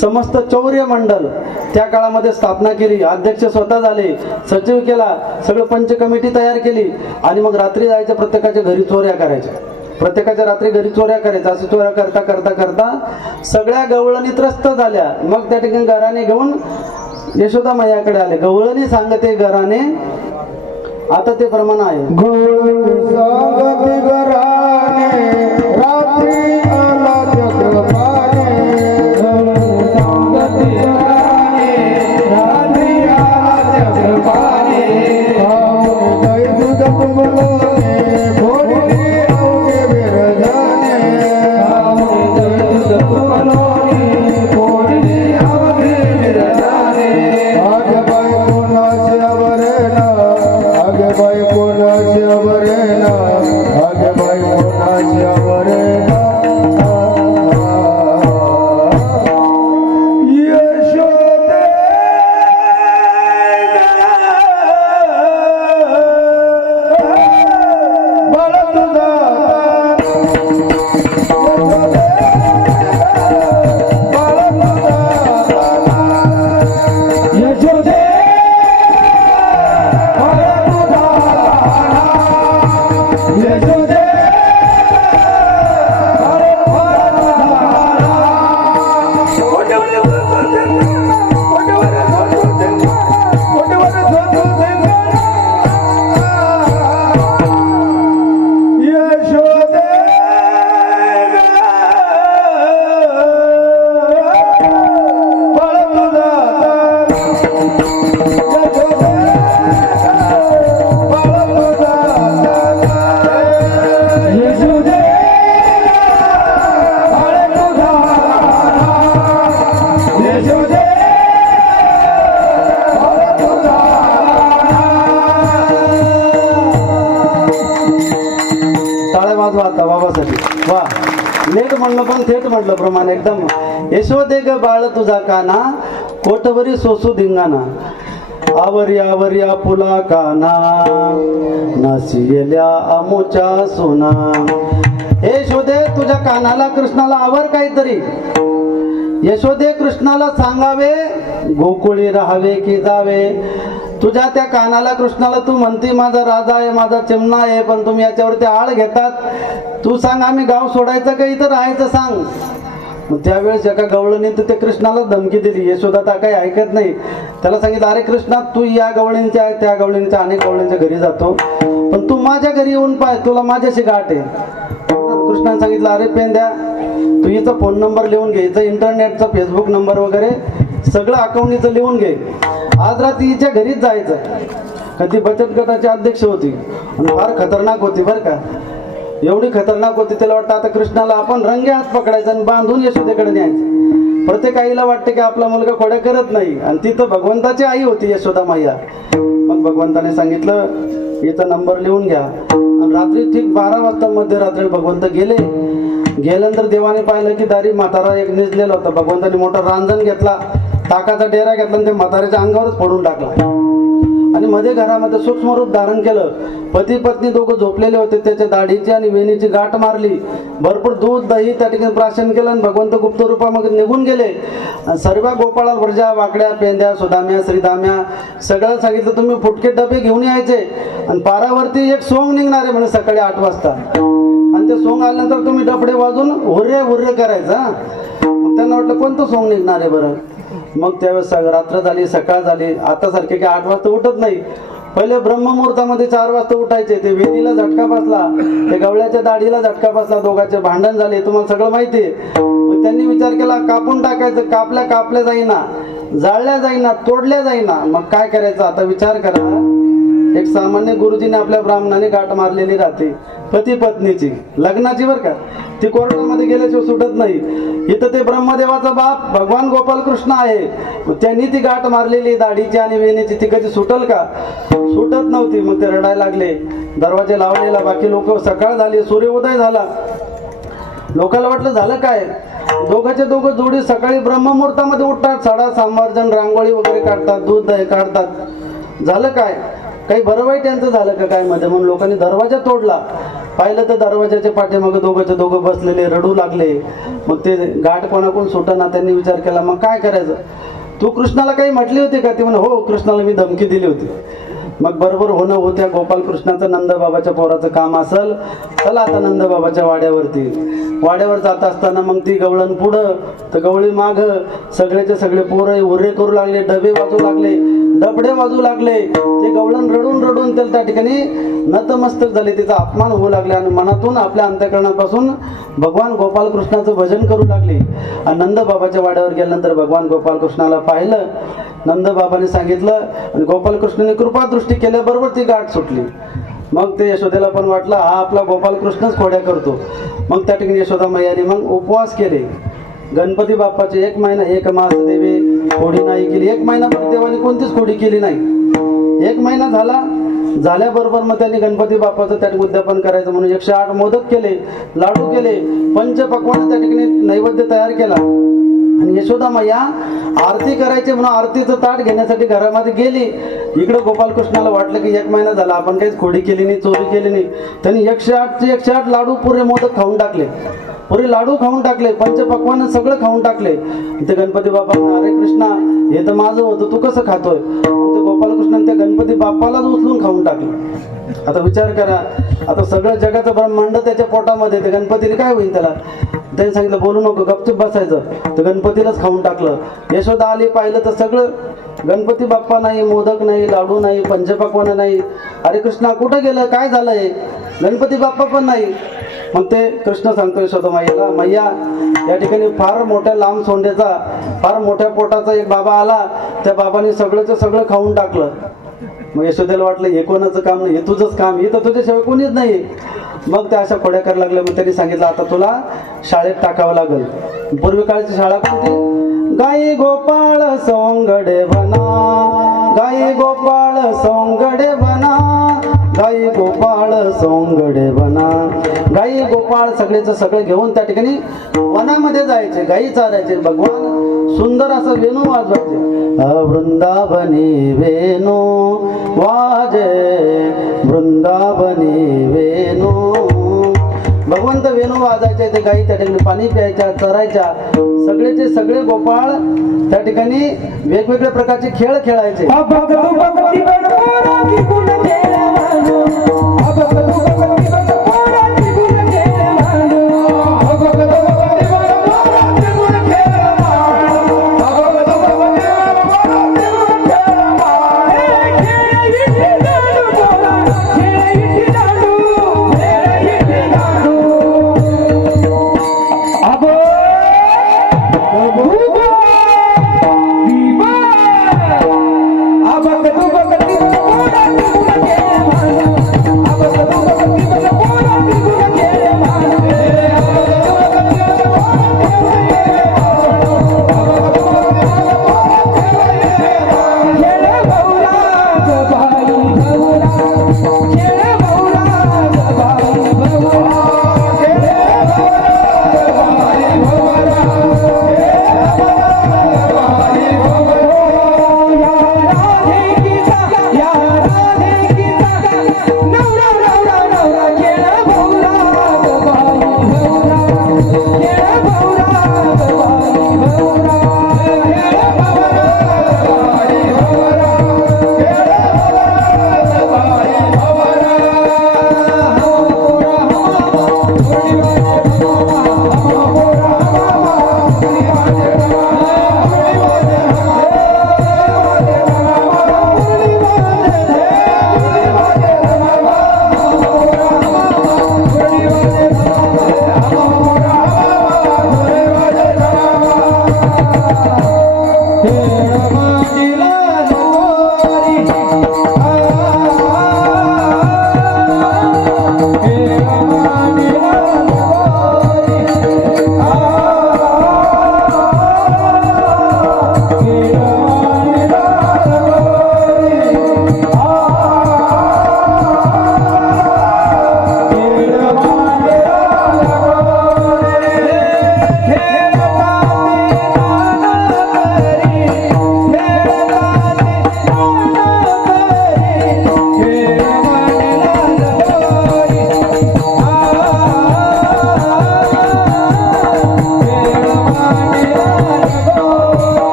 समस्त चौर्य मंडल त्या काळामध्ये स्थापना केली. अध्यक्ष स्वतः झाले, सचिव केला, सगळं पंच कमिटी तयार केली. आणि मग रात्री जायच्या, प्रत्येकाच्या घरी चोऱ्या करायच्या, प्रत्येकाच्या रात्री घरी चोऱ्या करायच्या. असं चोऱ्या करता करता करता सगळ्या गवळणी त्रस्त झाल्या. मग त्या ठिकाणी घराने घेऊन यशोदा मैयाकडे आले. गवळणी सांगते घराने, आता ते प्रमाण आहे, गवळणी सांगते घराने, रात्री आला चक्रपाणी. गवळणी सांगते घराने, रात्री आला राधे बाई कोणाच्या वरेला यशोदे बाळ तुझा यशोदे टाळ्या वाजवा आता बाबासाठी वा नेट म्हणलं पण थेट म्हटलं प्रमाणे एकदम यशोदे ग बाळ तुझा काना कोटवरी सोसू धिंगाणा आवरी आवरी आपुला काना नासी गेल्या अमुच्या सोना हे यशोदे तुझ्या कानाला कृष्णाला आवर काहीतरी यशोदे कृष्णाला सांगावे गोकुळी राहावे की जावे तुझ्या त्या कानाला कृष्णाला तू म्हणती माझा राजा आहे माझा चिमणा आहे पण तुम्ही याच्यावरती आळ घेतात तू सांग आम्ही गाव सोडायचं का इथं राहायचं सांग मग त्यावेळेस एका गवळणी तर ते कृष्णाला धमकी दिली यशोदा आता काही ऐकत नाही त्याला सांगितलं अरे कृष्णा तू या गवळींच्या त्या गवळींच्या अनेक गवळींच्या घरी जातो पण तू माझ्या घरी येऊन पाय तुला माझ्याशी गाठ आहे कृष्णाने सांगितलं अरे पेंद्या तू हिचा फोन नंबर लिहून घे हिचा इंटरनेटचा फेसबुक नंबर वगैरे सगळं अकाउंटचं लिहून घे आज रात्री हिच्या घरीच जायचं कधी बचत गटाची अध्यक्ष होती आणि फार खतरनाक होती बरं का एवढी खतरनाक होती त्याला वाटतं आता कृष्णाला आपण रंगे हात पकडायचा आणि बांधून यशोदेकडे न्यायचं प्रत्येक आईला वाटते की आपला मुलगा खोड्या करत नाही आणि ती तर भगवंताची आई होती यशोदा मैया मग भगवंताने सांगितलं हिचा नंबर लिहून घ्या आणि रात्री ठीक 12 वाजता मध्यरात्री भगवंत गेल्यानंतर देवाने पाहिलं की दारी म्हातारा एक निजलेला होता भगवंताने मोठा रांजण घेतला ताकाचा डेरा घेतला आणि ते म्हाताऱ्याच्या अंगावरच फोडून टाकला आणि मध्ये घरामध्ये सूक्ष्म रूप धारण केलं पती पत्नी दोघं झोपलेले होते त्याच्या दाढीची आणि वेणीची गाठ मारली भरपूर दूध दही त्या ठिकाणी प्राशन केलं आणि भगवंत गुप्त रूपामध्ये निघून गेले सर्व गोपाळा व्रजा वाकड्या पेंद्या सुदाम्या श्रीदाम्या सगळं सांगितलं तुम्ही फुटके डबे घेऊन यायचे आणि पारावरती एक सोंग निघणार आहे म्हणे सकाळी 8 वाजता आणि ते सोंग आल्यानंतर तुम्ही डबडे वाजून हुर्रे हुर्रे करायचं मग त्यांना वाटलं कोणतं सोंग निघणार आहे बरं मग त्यावेळेस रात्र झाली सकाळ झाली आता सारखे की 8 वाजता उठत नाही पहिले ब्रह्ममुहूर्तामध्ये 4 वाजता उठायचे ते वेणीला झटका बसला ते गवळ्याच्या दाढीला झटका बसला दोघांचे भांडण झाले तुम्हाला सगळं माहिती आहे मग त्यांनी विचार केला कापून टाकायचं कापल्या जाईना जाळल्या जाईना तोडल्या जाईना मग काय करायचं आता विचार करा एक सामान्य गुरुजीने आपल्या ब्राह्मणाने गाठ मारलेली राहते पती पत्नीची लग्नाची बरं का ती कोर्टामध्ये गेल्याशिवाय सुटत नाही इथं ते ब्रह्मदेवाचा बाप भगवान गोपाल कृष्ण आहे त्यांनी ती गाठ मारलेली दाढीची आणि वेणीची ती कधी सुटल का सुटत नव्हती मग ते रडायला लागले दरवाजे लावलेला बाकी लोक सकाळ झाली सूर्योदय झाला लोकांना वाटलं झालं काय दोघं जोडी सकाळी ब्रह्ममुहूर्तामध्ये उठतात साडा सांबार्जन रांगोळी वगैरे काढतात दूध दही काढतात झालं काय काही बरं वाईट यांचं झालं का काय मध्ये म्हणून लोकांनी दरवाजा तोडला पाहिलं तर दरवाजाच्या पाठीमागे दोघं बसलेले रडू लागले मग ते गाठ कोणाकोण सुटना त्यांनी विचार केला मग काय करायचं तू कृष्णाला काही म्हटली होती का ती म्हणे हो कृष्णाला मी धमकी दिली होती मग बरोबर होणं होत्या गोपाल कृष्णाचं नंदबाबाच्या पोराचं काम असेल चला आता नंदबाबाच्या वाड्यावर जात असताना मग ती गवळण पुढं तर गवळी माग सगळेचे सगळे पोरं उर्रे करू लागले डबे वाजू लागले डबडे वाजू लागले ते गवळण रडून त्या ठिकाणी नतमस्तक झाले तिचा अपमान होऊ लागले आणि मनातून आपल्या अंतःकरणापासून भगवान गोपाल कृष्णाचं भजन करू लागले आणि नंदबाबाच्या वाड्यावर गेल्यानंतर भगवान गोपाल कृष्णाला पाहिलं नंदबाबाने सांगितलं आणि गोपाल कृष्णाने कृपादृष्टी केल्याबरोबर ती गाठ सुटली मग ते यशोदेला पण वाटलं हा आपला गोपाल कृष्णच खोड्या करतो मग त्या ठिकाणी यशोदा मैयाने मग उपवास केले गणपती बाप्पाचे 1 महिना 1 मास देवी खोडी नाही केली 1 महिना पण देवाने कोणतीच खोडी केली नाही 1 महिना झाला झाल्याबरोबर मग त्यांनी गणपती बाप्पाचं त्या उद्यापन करायचं म्हणून 108 मोदक केले, लाडू केले, पंचपक्वान्न त्या ठिकाणी नैवेद्य तयार केला. आणि यशोदा मैया आरती करायची म्हणून आरतीचं ताट घेण्यासाठी घरामध्ये गेली. इकडे गोपालकृष्णाला वाटलं की 1 महिना झाला आपण काहीच खोडी केली नाही, चोरी केली नाही. त्यांनी 108चे 108 लाडू पुरे मोदक खाऊन टाकले, पुरे लाडू खाऊन टाकले, पंचपक्वान्न सगळं खाऊन टाकले. ते गणपती बाप्पा अरे कृष्णा हे तर माझं होतं, तू कसं खातोय? ते गोपालकृष्णाने त्या गणपती बाप्पालाच उचलून खाऊन टाकलं. आता विचार करा, आता सगळं जगाचं ब्रह्मांड त्याच्या पोटामध्ये, ते गणपतीने काय होईल त्याला? त्यांनी सांगितलं बोलू नको, गपचूप बसायचं. तर गणपतीलाच खाऊन टाकलं. यशोदा आली, पाहिलं तर सगळं गणपती बाप्पा नाही, मोदक नाही, लाडू नाही, पंचपक्वान्न नाही. अरे कृष्णा कुठं गेलं, काय झालंय? गणपती बाप्पा पण नाही. मग ते कृष्ण सांगतो यशोदा मैयाला, मैया या ठिकाणी फार मोठ्या लांब सोंड्याचा, फार मोठ्या पोटाचा एक बाबा आला, त्या बाबाने सगळंचं सगळं खाऊन टाकलं. मग यशोदेला वाटलं हे कोणाचं काम नाही, हे तुझंच काम, हे तर तुझ्याशिवाय कोणीच नाही. मग त्या अशा खोड्या करायला लागल्या. मग त्यांनी सांगितलं आता तुला शाळेत टाकावं लागेल. पूर्वी काळची शाळा कोणती? गाई गोपाळ सोंगडे बना, गाई गोपाळ सोंगडे बना, गाई गोपाळ सोंगडे बना. गाई गोपाळ सगळेचं सगळे घेऊन त्या ठिकाणी वनामध्ये जायचे, गाई चारायचे. भगवान सुंदर असं वेणू वाजवायचे. वृंदावनी वेणू वाजे, वृंदावनी वेणू. भगवंत वेणू वाजायचे, ते गाई त्या ठिकाणी पाणी प्यायच्या, चरायच्या. सगळेचे सगळे गोपाळ त्या ठिकाणी वेगवेगळ्या प्रकारचे खेळ खेळायचे.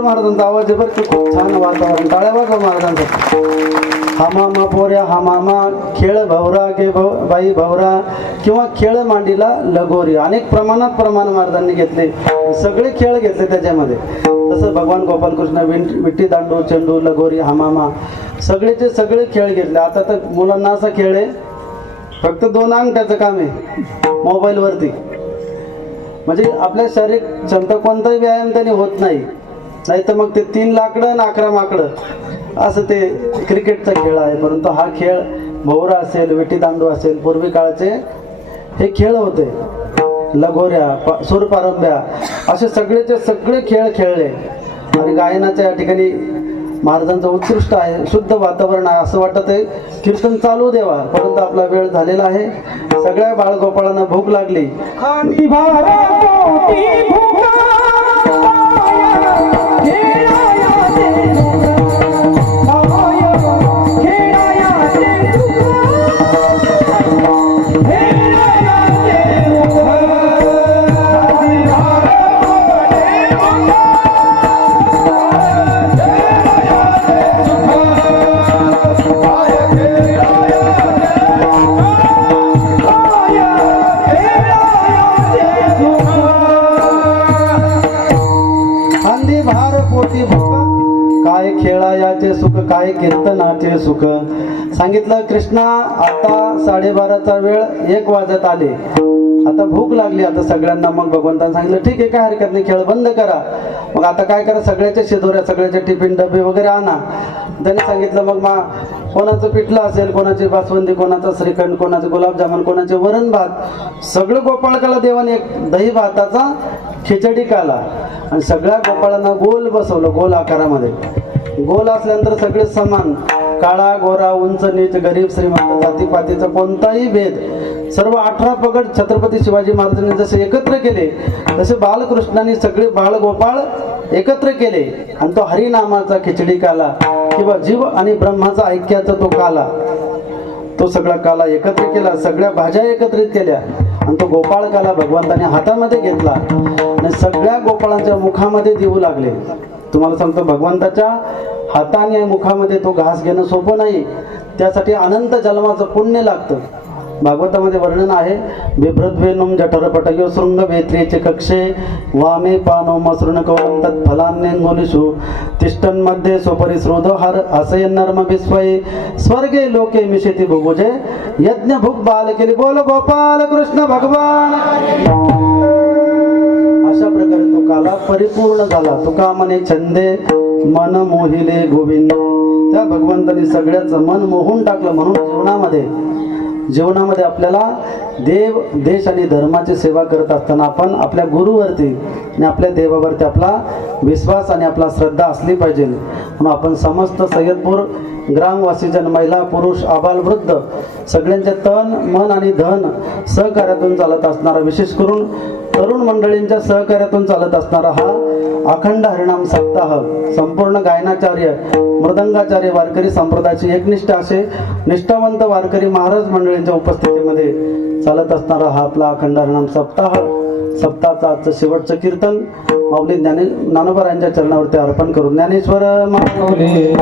महाराजांचा आवाज आहे बरं की, खूप छान वातावरण. टाळ्या वाजवा महाराजांचा. हामामा पोऱ्या हामामा, खेळ भवरा गे बाई भवरा, किंवा खेळ मांडीला लगोरी. अनेक प्रमाणात प्रमाण महाराजांनी घेतले, सगळे खेळ घेतले त्याच्यामध्ये. तसं भगवान गोपालकृष्ण विट्टी दांडू, चेंडू, लगोरी, हामामा सगळेचे सगळे खेळ घेतले. आता तर मुलांना असा खेळ आहे फक्त 2 अंगठ्याचं काम आहे मोबाईलवरती. म्हणजे आपल्या शारीरिक क्षमता कोणताही व्यायाम त्यांनी होत नाही. नाही तर मग ते 3 लाकडं आणि 11 माकडं असं ते क्रिकेटचा खेळ आहे. परंतु हा खेळ भोवरा असेल, विटीदांडू असेल, पूर्वी काळचे हे खेळ होते. लगोऱ्या, सूरपारंब्या असे सगळेचे सगळे खेळ खेळले. आणि गायनाच्या या ठिकाणी महाराजांचं उत्कृष्ट आहे, शुद्ध वातावरण आहे. असं वाटत आहे कीर्तन चालू देवा, परंतु आपला वेळ झालेला आहे. सगळ्या बाळगोपाळांना भूक लागली. खांदी भार पोटी भूक, काय खेळायाचे सुख, काय कीर्तनाचे सुख. सांगितलं कृष्णा आता 12:30चा वेळ, 1 वाजत आले. आता भूक लागली आता सगळ्यांना. मग भगवंतांनी सांगितलं ठीक आहे, काय हरकत नाही, खेळ बंद करा. मग आता काय करा, सगळ्याच्या शिदोऱ्या, सगळ्याचे टिफिन डबे वगैरे आणा. त्याने सांगितलं मग कोणाचं पिठलं असेल, कोणाची बासवंदी, कोणाचा श्रीखंड, कोणाचे गुलाबजामुन, कोणाचे वरण भात, सगळं गोपाळकाला देवाने एक दही भाताचा खिचडी काला. आणि सगळ्या गोपाळांना गोल बसवलं, गोल आकारामध्ये. गोल असल्यानंतर सगळे समान, काळा गोरा, उंच नीच, गरीब श्रीमंत, जातीपातीचा कोणताही भेद, सर्व 18 पगड छत्रपती शिवाजी महाराजांनी जसे एकत्र केले तसे बालकृष्णांनी सगळे बाळगोपाळ एकत्र केले. आणि तो हरिनामाचा खिचडी काला किंवा जीव आणि ब्रह्माचा ऐक्याचा तो काला, तो सगळा काला एकत्र केला. सगळ्या भाज्या एकत्रित केल्या आणि तो गोपाळ काला भगवंताने हातामध्ये घेतला आणि सगळ्या गोपाळांच्या मुखामध्ये देऊ लागले. तुम्हाला सांगतो भगवंताच्या हाताने मुखामध्ये तो घास घेणं सोपं नाही. त्यासाठी अनंत जन्माचं पुण्य लागतं. भागवतामध्ये वर्णन आहे, बिभ्रद्वेनुम जठरपटयो शृंग वेत्रेचे कक्षे वामे पानो मसृण कवलं तत् फलान्यंगुलिषु तिष्ठन् मध्ये स्वपरिश्रोधो हर असय नर्म विस्वये स्वर्गे लोके मिशति भुभुजे यज्ञ भूक बाल केली. बोल गोपाल कृष्ण भगवान. अशा प्रकारे तो काला परिपूर्ण झाला. तुका म्हणे छंदे मन मोहिले गोविंद. त्या भगवंतानी सगळ्याचं मन मोहून टाकलं. म्हणून जीवनामध्ये आपल्याला देव, देश आणि धर्माची सेवा करत असताना आपण आपल्या गुरुवरती आणि आपल्या देवावरती आपला विश्वास आणि आपला श्रद्धा असली पाहिजे. म्हणून आपण समस्त सय्यदपूर ग्रामवासीजन, महिला, पुरुष, आबाल, वृद्ध सगळ्यांचे तन, मन आणि धन सहकार्यातून चालत असणारा, विशेष करून तरुण मंडळींच्या सहकार्यातून चालत असणारा हा अखंड हरिनाम सप्ताह संपूर्ण गायनाचार्य, मृदंगाचार्य, वारकरी संप्रदायाची एकनिष्ठ असे निष्ठावंत वारकरी महाराज मंडळींच्या उपस्थितीमध्ये चालत असणारा हा आपला अखंड हरिनाम सप्ताहाचं आजचं शेवटचं कीर्तन माऊली ज्ञानोबा यांच्या चरणावरती अर्पण करून ज्ञानेश्वर माऊली